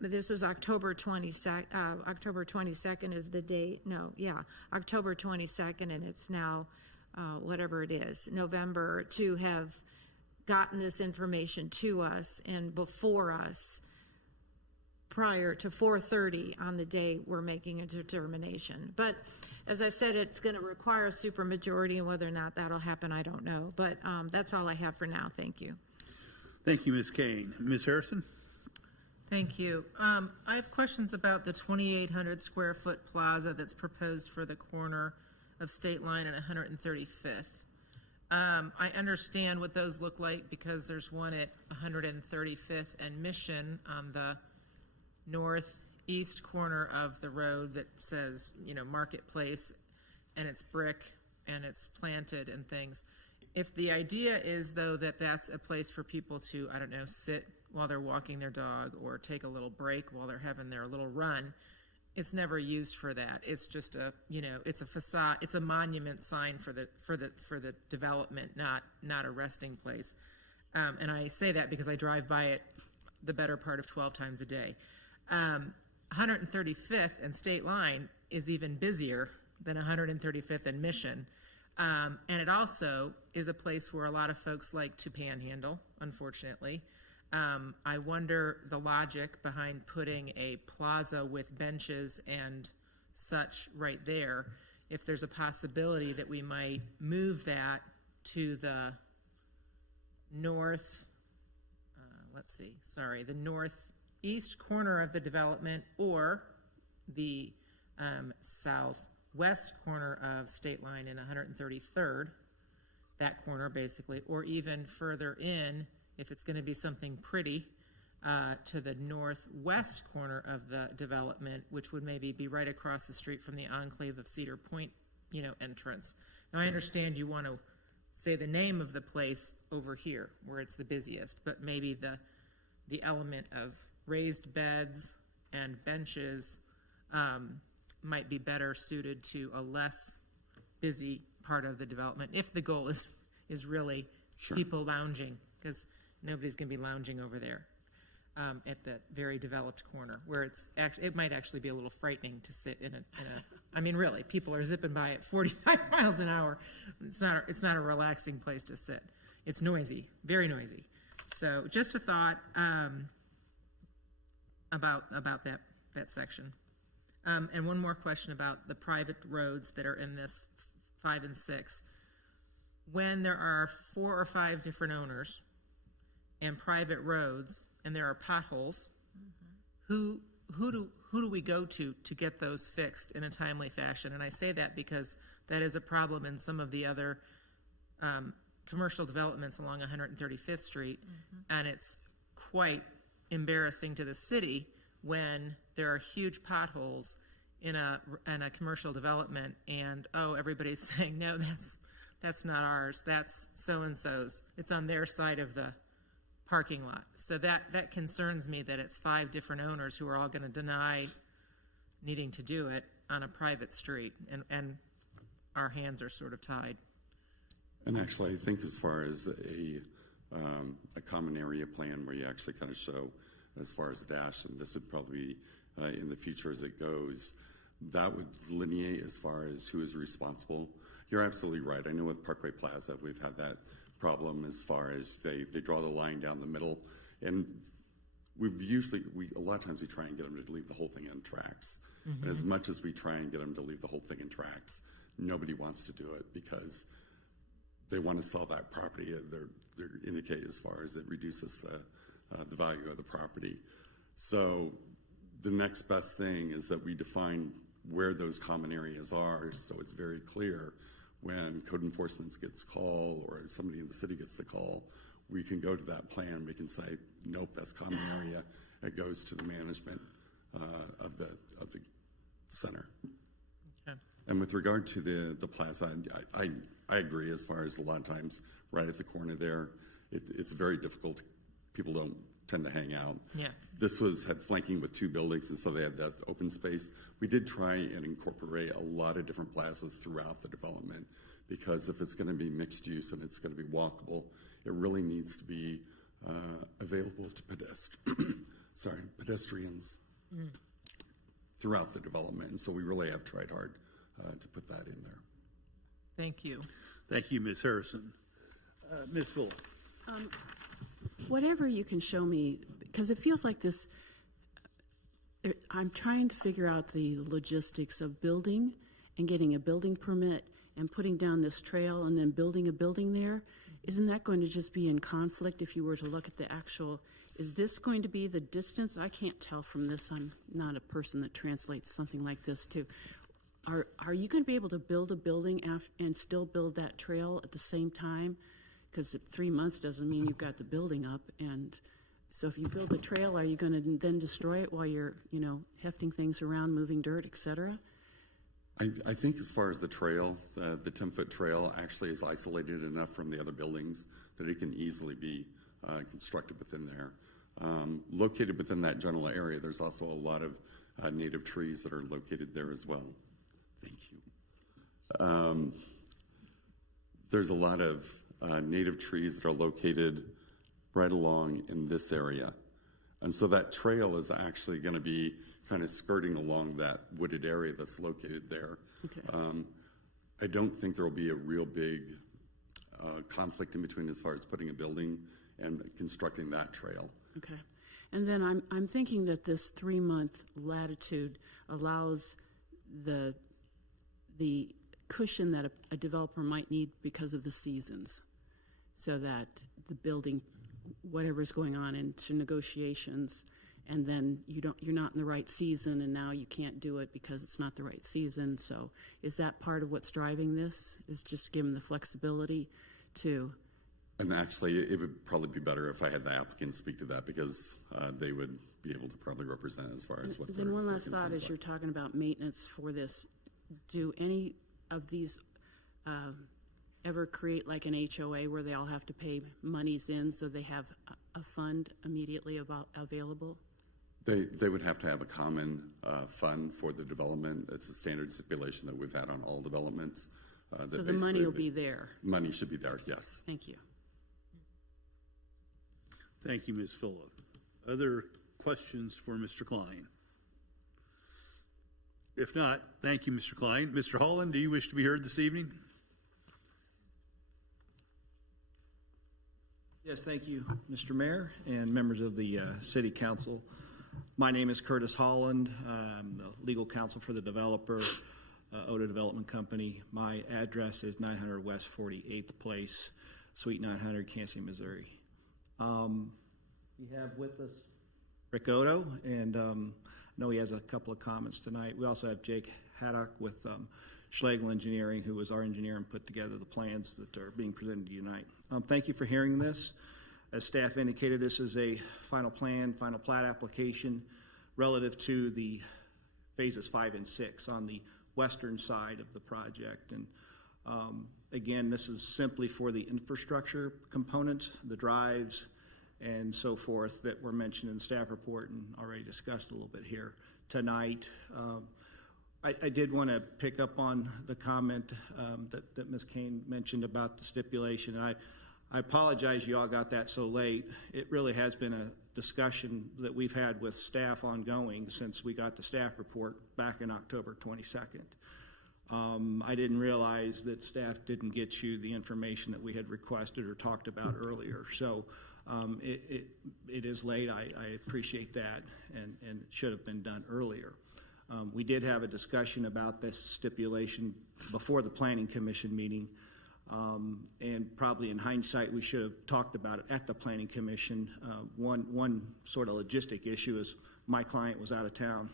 this is October 22nd, October 22nd is the date, October 22nd, and it's now, whatever it is, November, to have gotten this information to us and before us prior to 4:30 on the day we're making a determination. But as I said, it's going to require a supermajority, and whether or not that'll happen, I don't know. But that's all I have for now. Thank you. Thank you, Ms. Kane. Ms. Harrison? Thank you. I have questions about the 2,800 square foot plaza that's proposed for the corner of State Line and 135th. I understand what those look like because there's one at 135th and Mission on the northeast corner of the road that says, Marketplace, and it's brick and it's planted and things. If the idea is, though, that that's a place for people to, sit while they're walking their dog or take a little break while they're having their little run, it's never used for that. It's just it's a facade, it's a monument sign for the development, not a resting place. And I say that because I drive by it the better part of 12 times a day. 135th and State Line is even busier than 135th and Mission. And it also is a place where a lot of folks like to panhandle, unfortunately. I wonder the logic behind putting a plaza with benches and such right there, if there's a possibility that we might move that to the the northeast corner of the development, or the southwest corner of State Line and 133rd, that corner basically, or even further in, if it's going to be something pretty, to the northwest corner of the development, which would maybe be right across the street from the enclave of Cedar Point, entrance. Now, I understand you want to say the name of the place over here where it's the busiest, but maybe the element of raised beds and benches might be better suited to a less busy part of the development, if the goal is really people lounging, because nobody's going to be lounging over there at that very developed corner where it might actually be a little frightening to sit in a I mean, really, people are zipping by at 45 miles an hour. It's not a relaxing place to sit. It's noisy, very noisy. So just a thought about that section. And one more question about the private roads that are in this 5 and 6. When there are 4 or 5 different owners and private roads and there are potholes, who do we go to get those fixed in a timely fashion? And I say that because that is a problem in some of the other commercial developments along 135th Street, and it's quite embarrassing to the city when there are huge potholes in a commercial development, and everybody's saying, no, that's not ours, that's so and so's, it's on their side of the parking lot. So that concerns me, that it's 5 different owners who are all going to deny needing to do it on a private street, and our hands are sort of tied. And actually, I think as far as a common area plan where you actually kind of show as far as dash, and this would probably be in the future as it goes, that would delineate as far as who is responsible. You're absolutely right. I know with Parkway Plaza, we've had that problem as far as they draw the line down the middle, and a lot of times we try and get them to leave the whole thing in tracks. And as much as we try and get them to leave the whole thing in tracks, nobody wants to do it because they want to sell that property. They're indicate as far as it reduces the value of the property. So the next best thing is that we define where those common areas are, so it's very clear when code enforcement gets called or somebody in the city gets the call, we can go to that plan. We can say, nope, that's common area. It goes to the management of the center. Okay. And with regard to the plaza, I agree as far as a lot of times right at the corner there, it's very difficult. People don't tend to hang out. Yeah. This had flanking with 2 buildings, and so they had that open space. We did try and incorporate a lot of different plazas throughout the development, because if it's going to be mixed use and it's going to be walkable, it really needs to be available to pedestrians throughout the development. And so we really have tried hard to put that in there. Thank you. Thank you, Ms. Harrison. Ms. Fuller. Whatever you can show me, because it feels like this, I'm trying to figure out the logistics of building and getting a building permit and putting down this trail and then building a building there. Isn't that going to just be in conflict if you were to look at the actual, is this going to be the distance? I can't tell from this. I'm not a person that translates something like this to. Are you going to be able to build a building and still build that trail at the same time? Because 3 months doesn't mean you've got the building up. And so if you build the trail, are you going to then destroy it while you're, hefting things around, moving dirt, et cetera? I think as far as the trail, the 10-foot trail actually is isolated enough from the other buildings that it can easily be constructed within there. Located within that general area, there's also a lot of native trees that are located there as well. Thank you. There's a lot of native trees that are located right along in this area. And so that trail is actually going to be kind of skirting along that wooded area that's located there. Okay. I don't think there will be a real big conflict in between as far as putting a building and constructing that trail. Okay. And then I'm thinking that this 3-month latitude allows the cushion that a developer might need because of the seasons, so that the building, whatever's going on into negotiations, and then you're not in the right season, and now you can't do it because it's not the right season. So is that part of what's driving this, is just give them the flexibility to? And actually, it would probably be better if I had the applicant speak to that, because they would be able to probably represent as far as what Then one their last thought, concerns as are. you're talking about maintenance for this, do any of these ever create like an HOA where they all have to pay monies in so they have a fund immediately available? They would have to have a common fund for the development. It's a standard stipulation that we've had on all developments. So the money will be there? Money should be there, yes. Thank you. Thank you, Ms. Phillip. Other questions for Mr. Klein? If not, thank you, Mr. Klein. Mr. Holland, do you wish to be heard this evening? Yes, thank you, Mr. Mayor and members of the City Council. My name is Curtis Holland. I'm the legal counsel for the developer, Oda Development Company. My address is 900 West 48th Place, Suite 900, Kansas City, Missouri. We have with us Rick Odo, and I know he has a couple of comments tonight. We also have Jake Haddock with Schlegel Engineering, who was our engineer and put together the plans that are being presented to you tonight. Thank you for hearing this. As staff indicated, this is a final plan, final plat application relative to the phases 5 and 6 on the western side of the project. And again, this is simply for the infrastructure component, the drives and so forth that were mentioned in the staff report and already discussed a little bit here tonight. I did want to pick up on the comment that Ms. Kane mentioned about the stipulation. I apologize you all got that so late. It really has been a discussion that we've had with staff ongoing since we got the staff report back in October 22nd. I didn't realize that staff didn't get you the information that we had requested or talked about earlier. So it is late. I appreciate that, and it should have been done earlier. We did have a discussion about this stipulation before the Planning Commission meeting, and probably in hindsight we should have talked about it at the Planning Commission. One sort of logistic issue is my client was out of town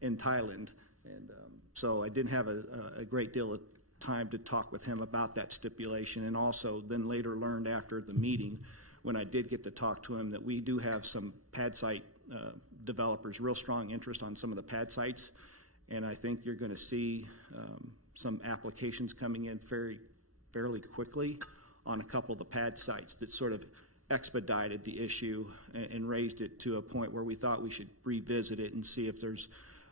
in Thailand, and so I didn't have a great deal of time to talk with him about that stipulation, and also then later learned after the meeting when I did get to talk to him that we do have some pad site developers, real strong interest on some of the pad sites, and I think you're going to see some applications coming in fairly quickly on a couple of the pad sites that sort of expedited the issue and raised it to a point where we thought we should revisit it and see if there's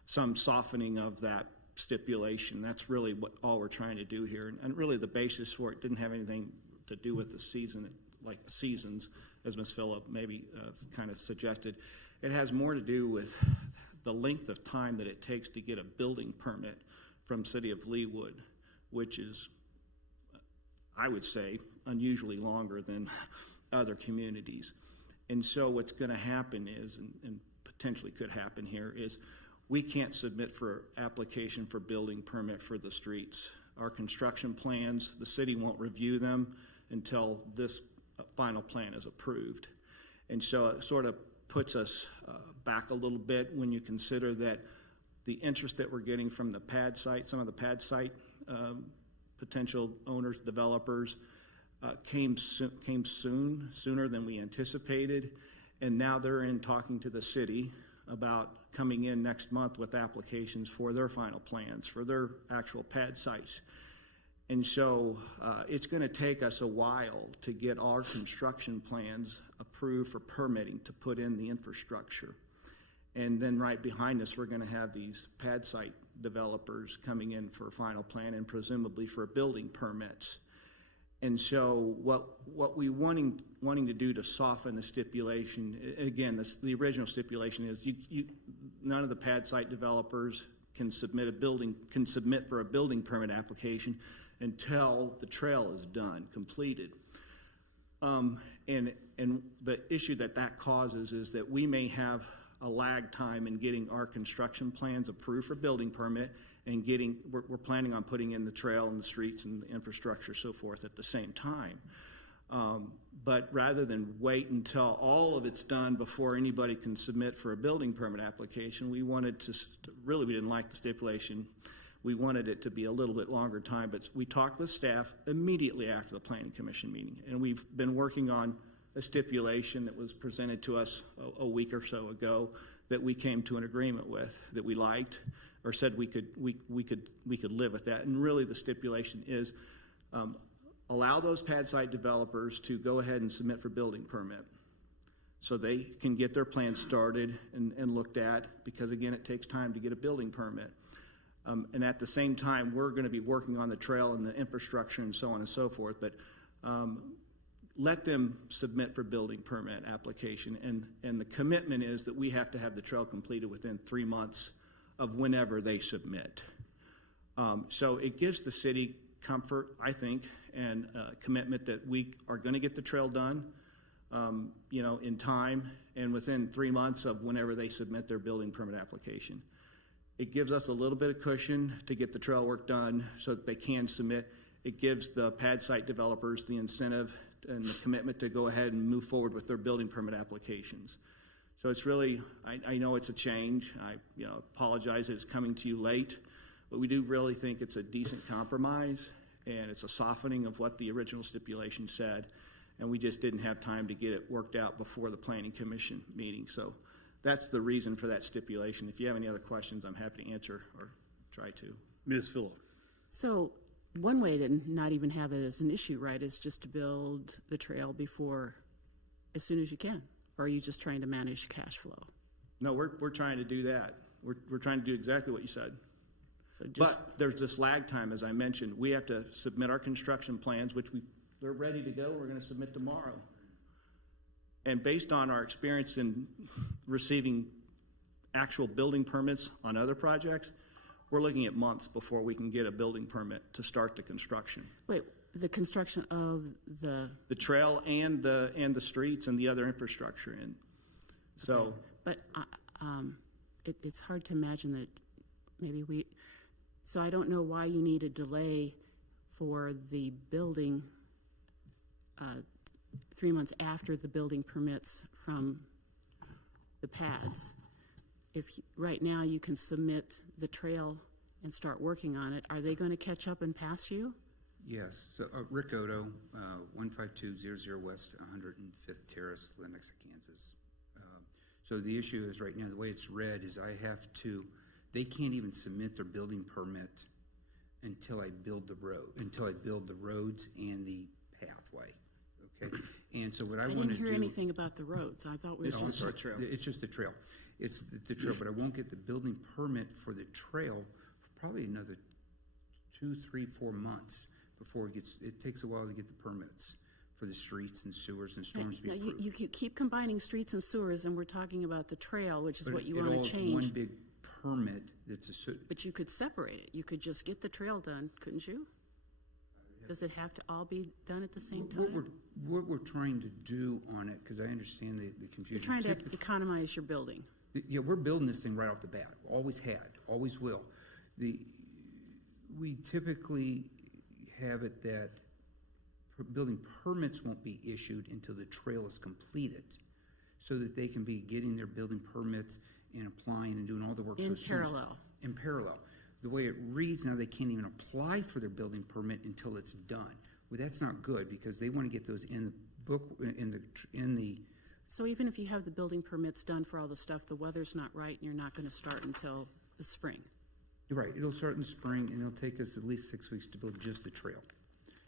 some softening of that stipulation. That's really what all we're trying to do here, and really the basis for it didn't have anything to do with the season, like the seasons, as Ms. Phillip maybe kind of suggested. It has more to do with the length of time that it takes to get a building permit from City of Leawood, which is, I would say, unusually longer than other communities. And so what's going to happen is, and potentially could happen here, is we can't submit for application for building permit for the streets. Our construction plans, the city won't review them until this final plan is approved. And so it sort of puts us back a little bit when you consider that the interest that we're getting from the pad site, some of the pad site potential owners, developers, came sooner than we anticipated, and now they're in talking to the city about coming in next month with applications for their final plans for their actual pad sites. And so it's going to take us a while to get our construction plans approved for permitting to put in the infrastructure. And then right behind us, we're going to have these pad site developers coming in for a final plan and presumably for building permits. And so what we wanting to do to soften the stipulation, again, the original stipulation is none of the pad site developers can submit for a building permit application until the trail is done, completed. And the issue that causes is that we may have a lag time in getting our construction plans approved for building permit and we're planning on putting in the trail and the streets and the infrastructure, so forth, at the same time. But rather than wait until all of it's done before anybody can submit for a building permit application, we wanted to, really we didn't like the stipulation. We wanted it to be a little bit longer time, but we talked with staff immediately after the Planning Commission meeting, and we've been working on a stipulation that was presented to us a week or so ago that we came to an agreement with, that we liked, or said we could live with that. And really the stipulation is allow those pad site developers to go ahead and submit for building permit so they can get their plans started and looked at, because again, it takes time to get a building permit. And at the same time, we're going to be working on the trail and the infrastructure and so on and so forth, but let them submit for building permit application. And the commitment is that we have to have the trail completed within 3 months of whenever they submit. So it gives the city comfort, I think, and commitment that we are going to get the trail done, in time and within 3 months of whenever they submit their building permit application. It gives us a little bit of cushion to get the trail work done so that they can submit. It gives the pad site developers the incentive and the commitment to go ahead and move forward with their building permit applications. So it's really, I know it's a change. I apologize that it's coming to you late, but we do really think it's a decent compromise, and it's a softening of what the original stipulation said, and we just didn't have time to get it worked out before the Planning Commission meeting. So that's the reason for that stipulation. If you have any other questions, I'm happy to answer or try to. Ms. Phillip. So one way to not even have it as an issue, right, is just to build the trail as soon as you can. Or are you just trying to manage cash flow? No, we're trying to do that. We're trying to do exactly what you said. So but there's this lag time, as I mentioned. We have to submit our construction plans, which they're ready to go. We're going to submit tomorrow. And based on our experience in receiving actual building permits on other projects, we're looking at months before we can get a building permit to start the construction. Wait, the construction of the trail and the streets and the other infrastructure in. So, but it's hard to imagine that maybe so I don't know why you need a delay for the building 3 months after the building permits from the pads. If right now you can submit the trail and start working on it, are they going to catch up and pass you? Yes. So Rick Odo, 15200 West 105th Terrace, Lenox, Kansas. So the issue is right now, the way it's read is they can't even submit their building permit until I build the roads and the pathway. Okay. And so what I want to do. I didn't hear anything about the roads. I thought we were just the trail. It's just the trail. It's the trail, but I won't get the building permit for the trail for probably another 2, 3, 4 months before it takes a while to get the permits for the streets and sewers and storms to be approved. You keep combining streets and sewers, and we're talking about the trail, which is what you want to change. One big permit that's But you could separate it. You could just get the trail done, couldn't you? Does it have to all be done at the same time? What we're trying to do on it, because I understand the confusion. You're trying to economize your building. Yeah, we're building this thing right off the bat. Always had, always will. We typically have it that building permits won't be issued until the trail is completed, so that they can be getting their building permits and applying and doing all the work. In parallel. In parallel. The way it reads now, they can't even apply for their building permit until it's done. Well, that's not good, because they want to get those in the book, in the. So even if you have the building permits done for all the stuff, the weather's not right and you're not going to start until the spring. You're right. It'll start in the spring, and it'll take us at least 6 weeks to build just the trail.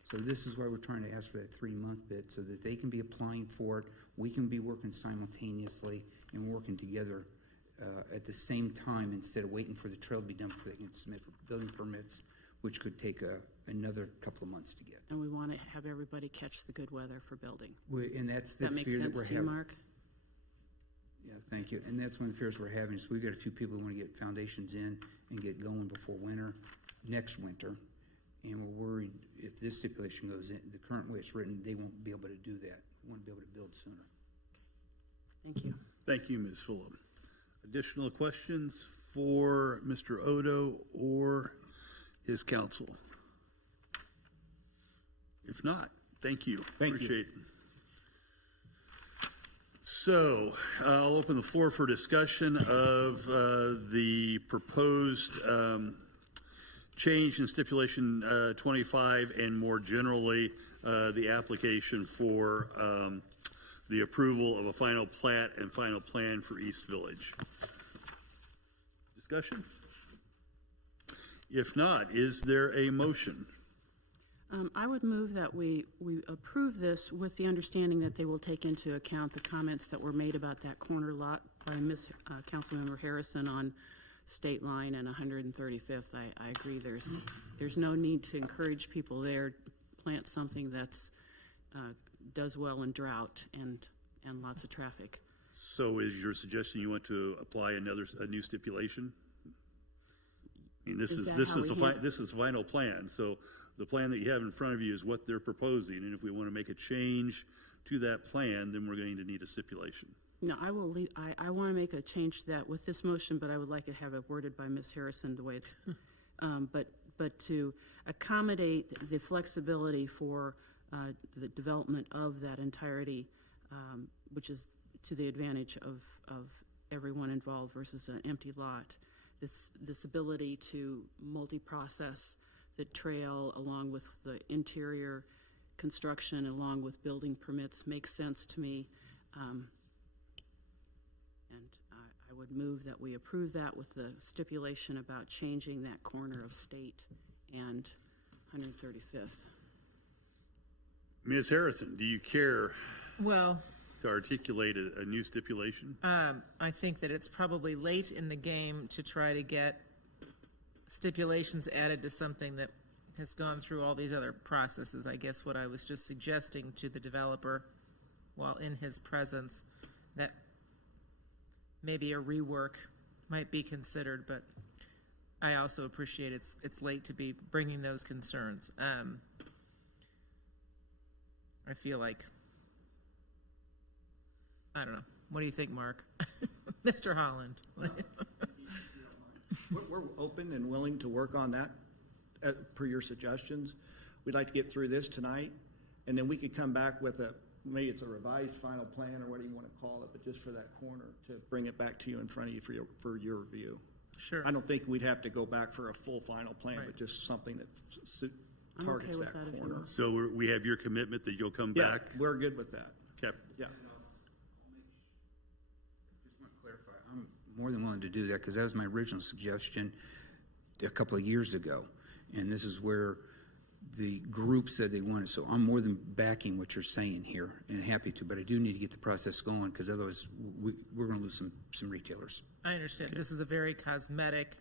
So this is why we're trying to ask for that 3-month bit, so that they can be applying for it. We can be working simultaneously and working together at the same time, instead of waiting for the trail to be done before they can submit for building permits, which could take another couple of months to get. And we want to have everybody catch the good weather for building. And that's the That makes fear that sense we're to you, having. Mark? Yeah, thank you. And that's one of the fears we're having, is we've got a few people who want to get foundations in and get going before winter, next winter. And we're worried if this stipulation goes in, the current way it's written, they won't be able to do that. We want to be able to build sooner. Thank you. Thank you, Ms. Fulham. Additional questions for Mr. Odo or his counsel? If not, thank you. Appreciate it. So I'll open the floor for discussion of the proposed change in stipulation 25 and more generally the application for the approval of a final plat and final plan for East Village. Discussion? If not, is there a motion? I would move that we approve this with the understanding that they will take into account the comments that were made about that corner lot by Councilmember Harrison on State Line and 135th. I agree. There's no need to encourage people there plant something that's does well in drought and lots of traffic. So is your suggestion you want to apply a new stipulation? I mean, this is final plan. So the plan that you have in front of you is what they're proposing, and if we want to make a change to that plan, then we're going to need a stipulation. No, I will leave. I want to make a change to that with this motion, but I would like to have it worded by Ms. Harrison the way it's, but to accommodate the flexibility for the development of that entirety, which is to the advantage of everyone involved versus an empty lot. This ability to multi-process the trail along with the interior construction, along with building permits, makes sense to me. And I would move that we approve that with the stipulation about changing that corner of State and 135th. Ms. Harrison, do you care Well, to articulate a new stipulation? I think that it's probably late in the game to try to get stipulations added to something that has gone through all these other processes. I guess what I was just suggesting to the developer while in his presence, that maybe a rework might be considered, but I also appreciate it's late to be bringing those concerns. I feel like, I don't know. What do you think, Mark? Mr. Holland? We're open and willing to work on that per your suggestions. We'd like to get through this tonight, and then we could come back with maybe it's a revised final plan or whatever you want to call it, but just for that corner to bring it back to you in front of you for your review. Sure. I don't think we'd have to go back for a full final plan, Right. but just something that I'm targets okay with that that if you corner. want. So we have your commitment that you'll come Yeah, back? we're good with that. Okay. Yeah. Just want to clarify, I'm more than willing to do that because that was my original suggestion a couple of years ago. And this is where the group said they wanted. So I'm more than backing what you're saying here and happy to, but I do need to get the process going because otherwise we're going to lose some retailers. I understand. This is a very cosmetic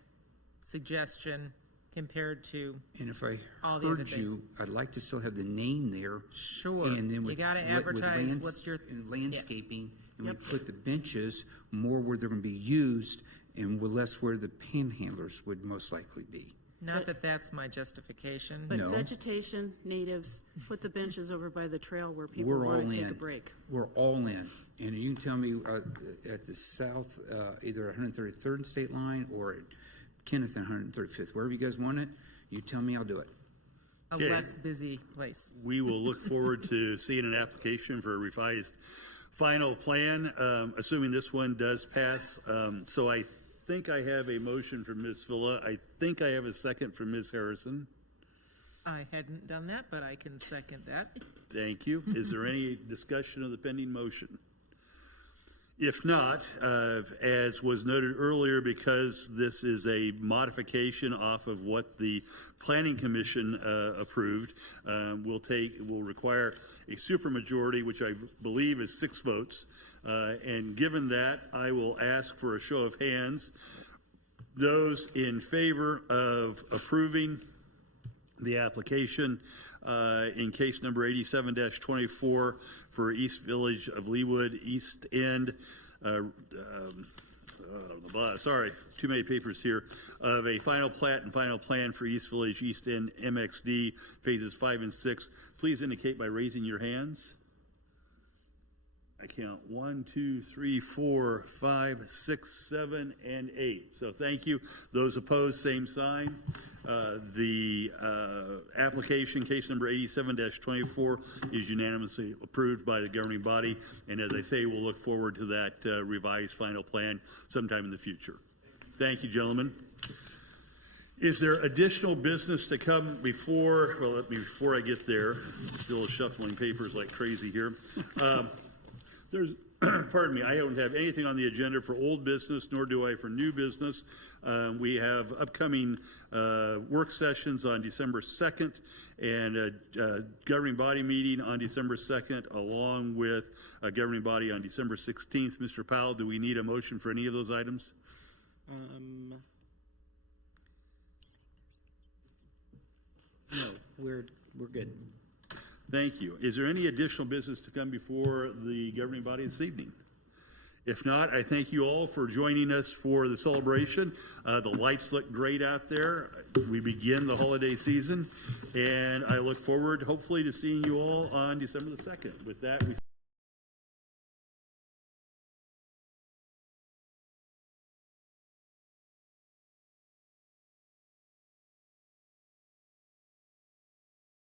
suggestion compared to And if I all the other heard things. you, I'd like to still have the name there. Sure. And then You with, gotta with advertise what's your- and landscaping, and Yep. we put the benches more where they're going to be used and less where the panhandlers would most likely be. Not that that's my justification. But No. vegetation, natives, put the benches over by the trail where people We're all want to take in. a break. We're all in. And you can tell me at the south, either 133rd and State Line or at Kenneth and 135th, wherever you guys want it, you tell me, I'll do it. A Okay. less busy place. We will look forward to seeing an application for a revised final plan, assuming this one does pass. So I think I have a motion from Ms. Villa. I think I have a second from Ms. Harrison. I hadn't done that, but I can second that. Thank you. Is there any discussion of the pending motion? If not, as was noted earlier, because this is a modification off of what the Planning Commission approved, will require a supermajority, which I believe is 6 votes. And given that, I will ask for a show of hands. Those in favor of approving the application in case number 87-24 for East Village of Leawood, East End, sorry, too many papers here, of a final plat and final plan for East Village, East End, MXD, phases 5 and 6. Please indicate by raising your hands. I count 1, 2, 3, 4, 5, 6, 7, and 8. So thank you. Those opposed, same sign. The application, case number 87-24, is unanimously approved by the governing body. And as I say, we'll look forward to that revised final plan sometime in the future. Thank you, gentlemen. Is there additional business to come before, well, before I get there, still shuffling papers like crazy here. There's, pardon me, I don't have anything on the agenda for old business, nor do I for new business. We have upcoming work sessions on December 2nd and a governing body meeting on December 2nd, along with a governing body on December 16th. Mr. Powell, do we need a motion for any of those items? No, we're good. Thank you. Is there any additional business to come before the governing body this evening? If not, I thank you all for joining us for the celebration. The lights look great out there. We begin the holiday season, and I look forward, hopefully, to seeing you all on December the 2nd. With that, we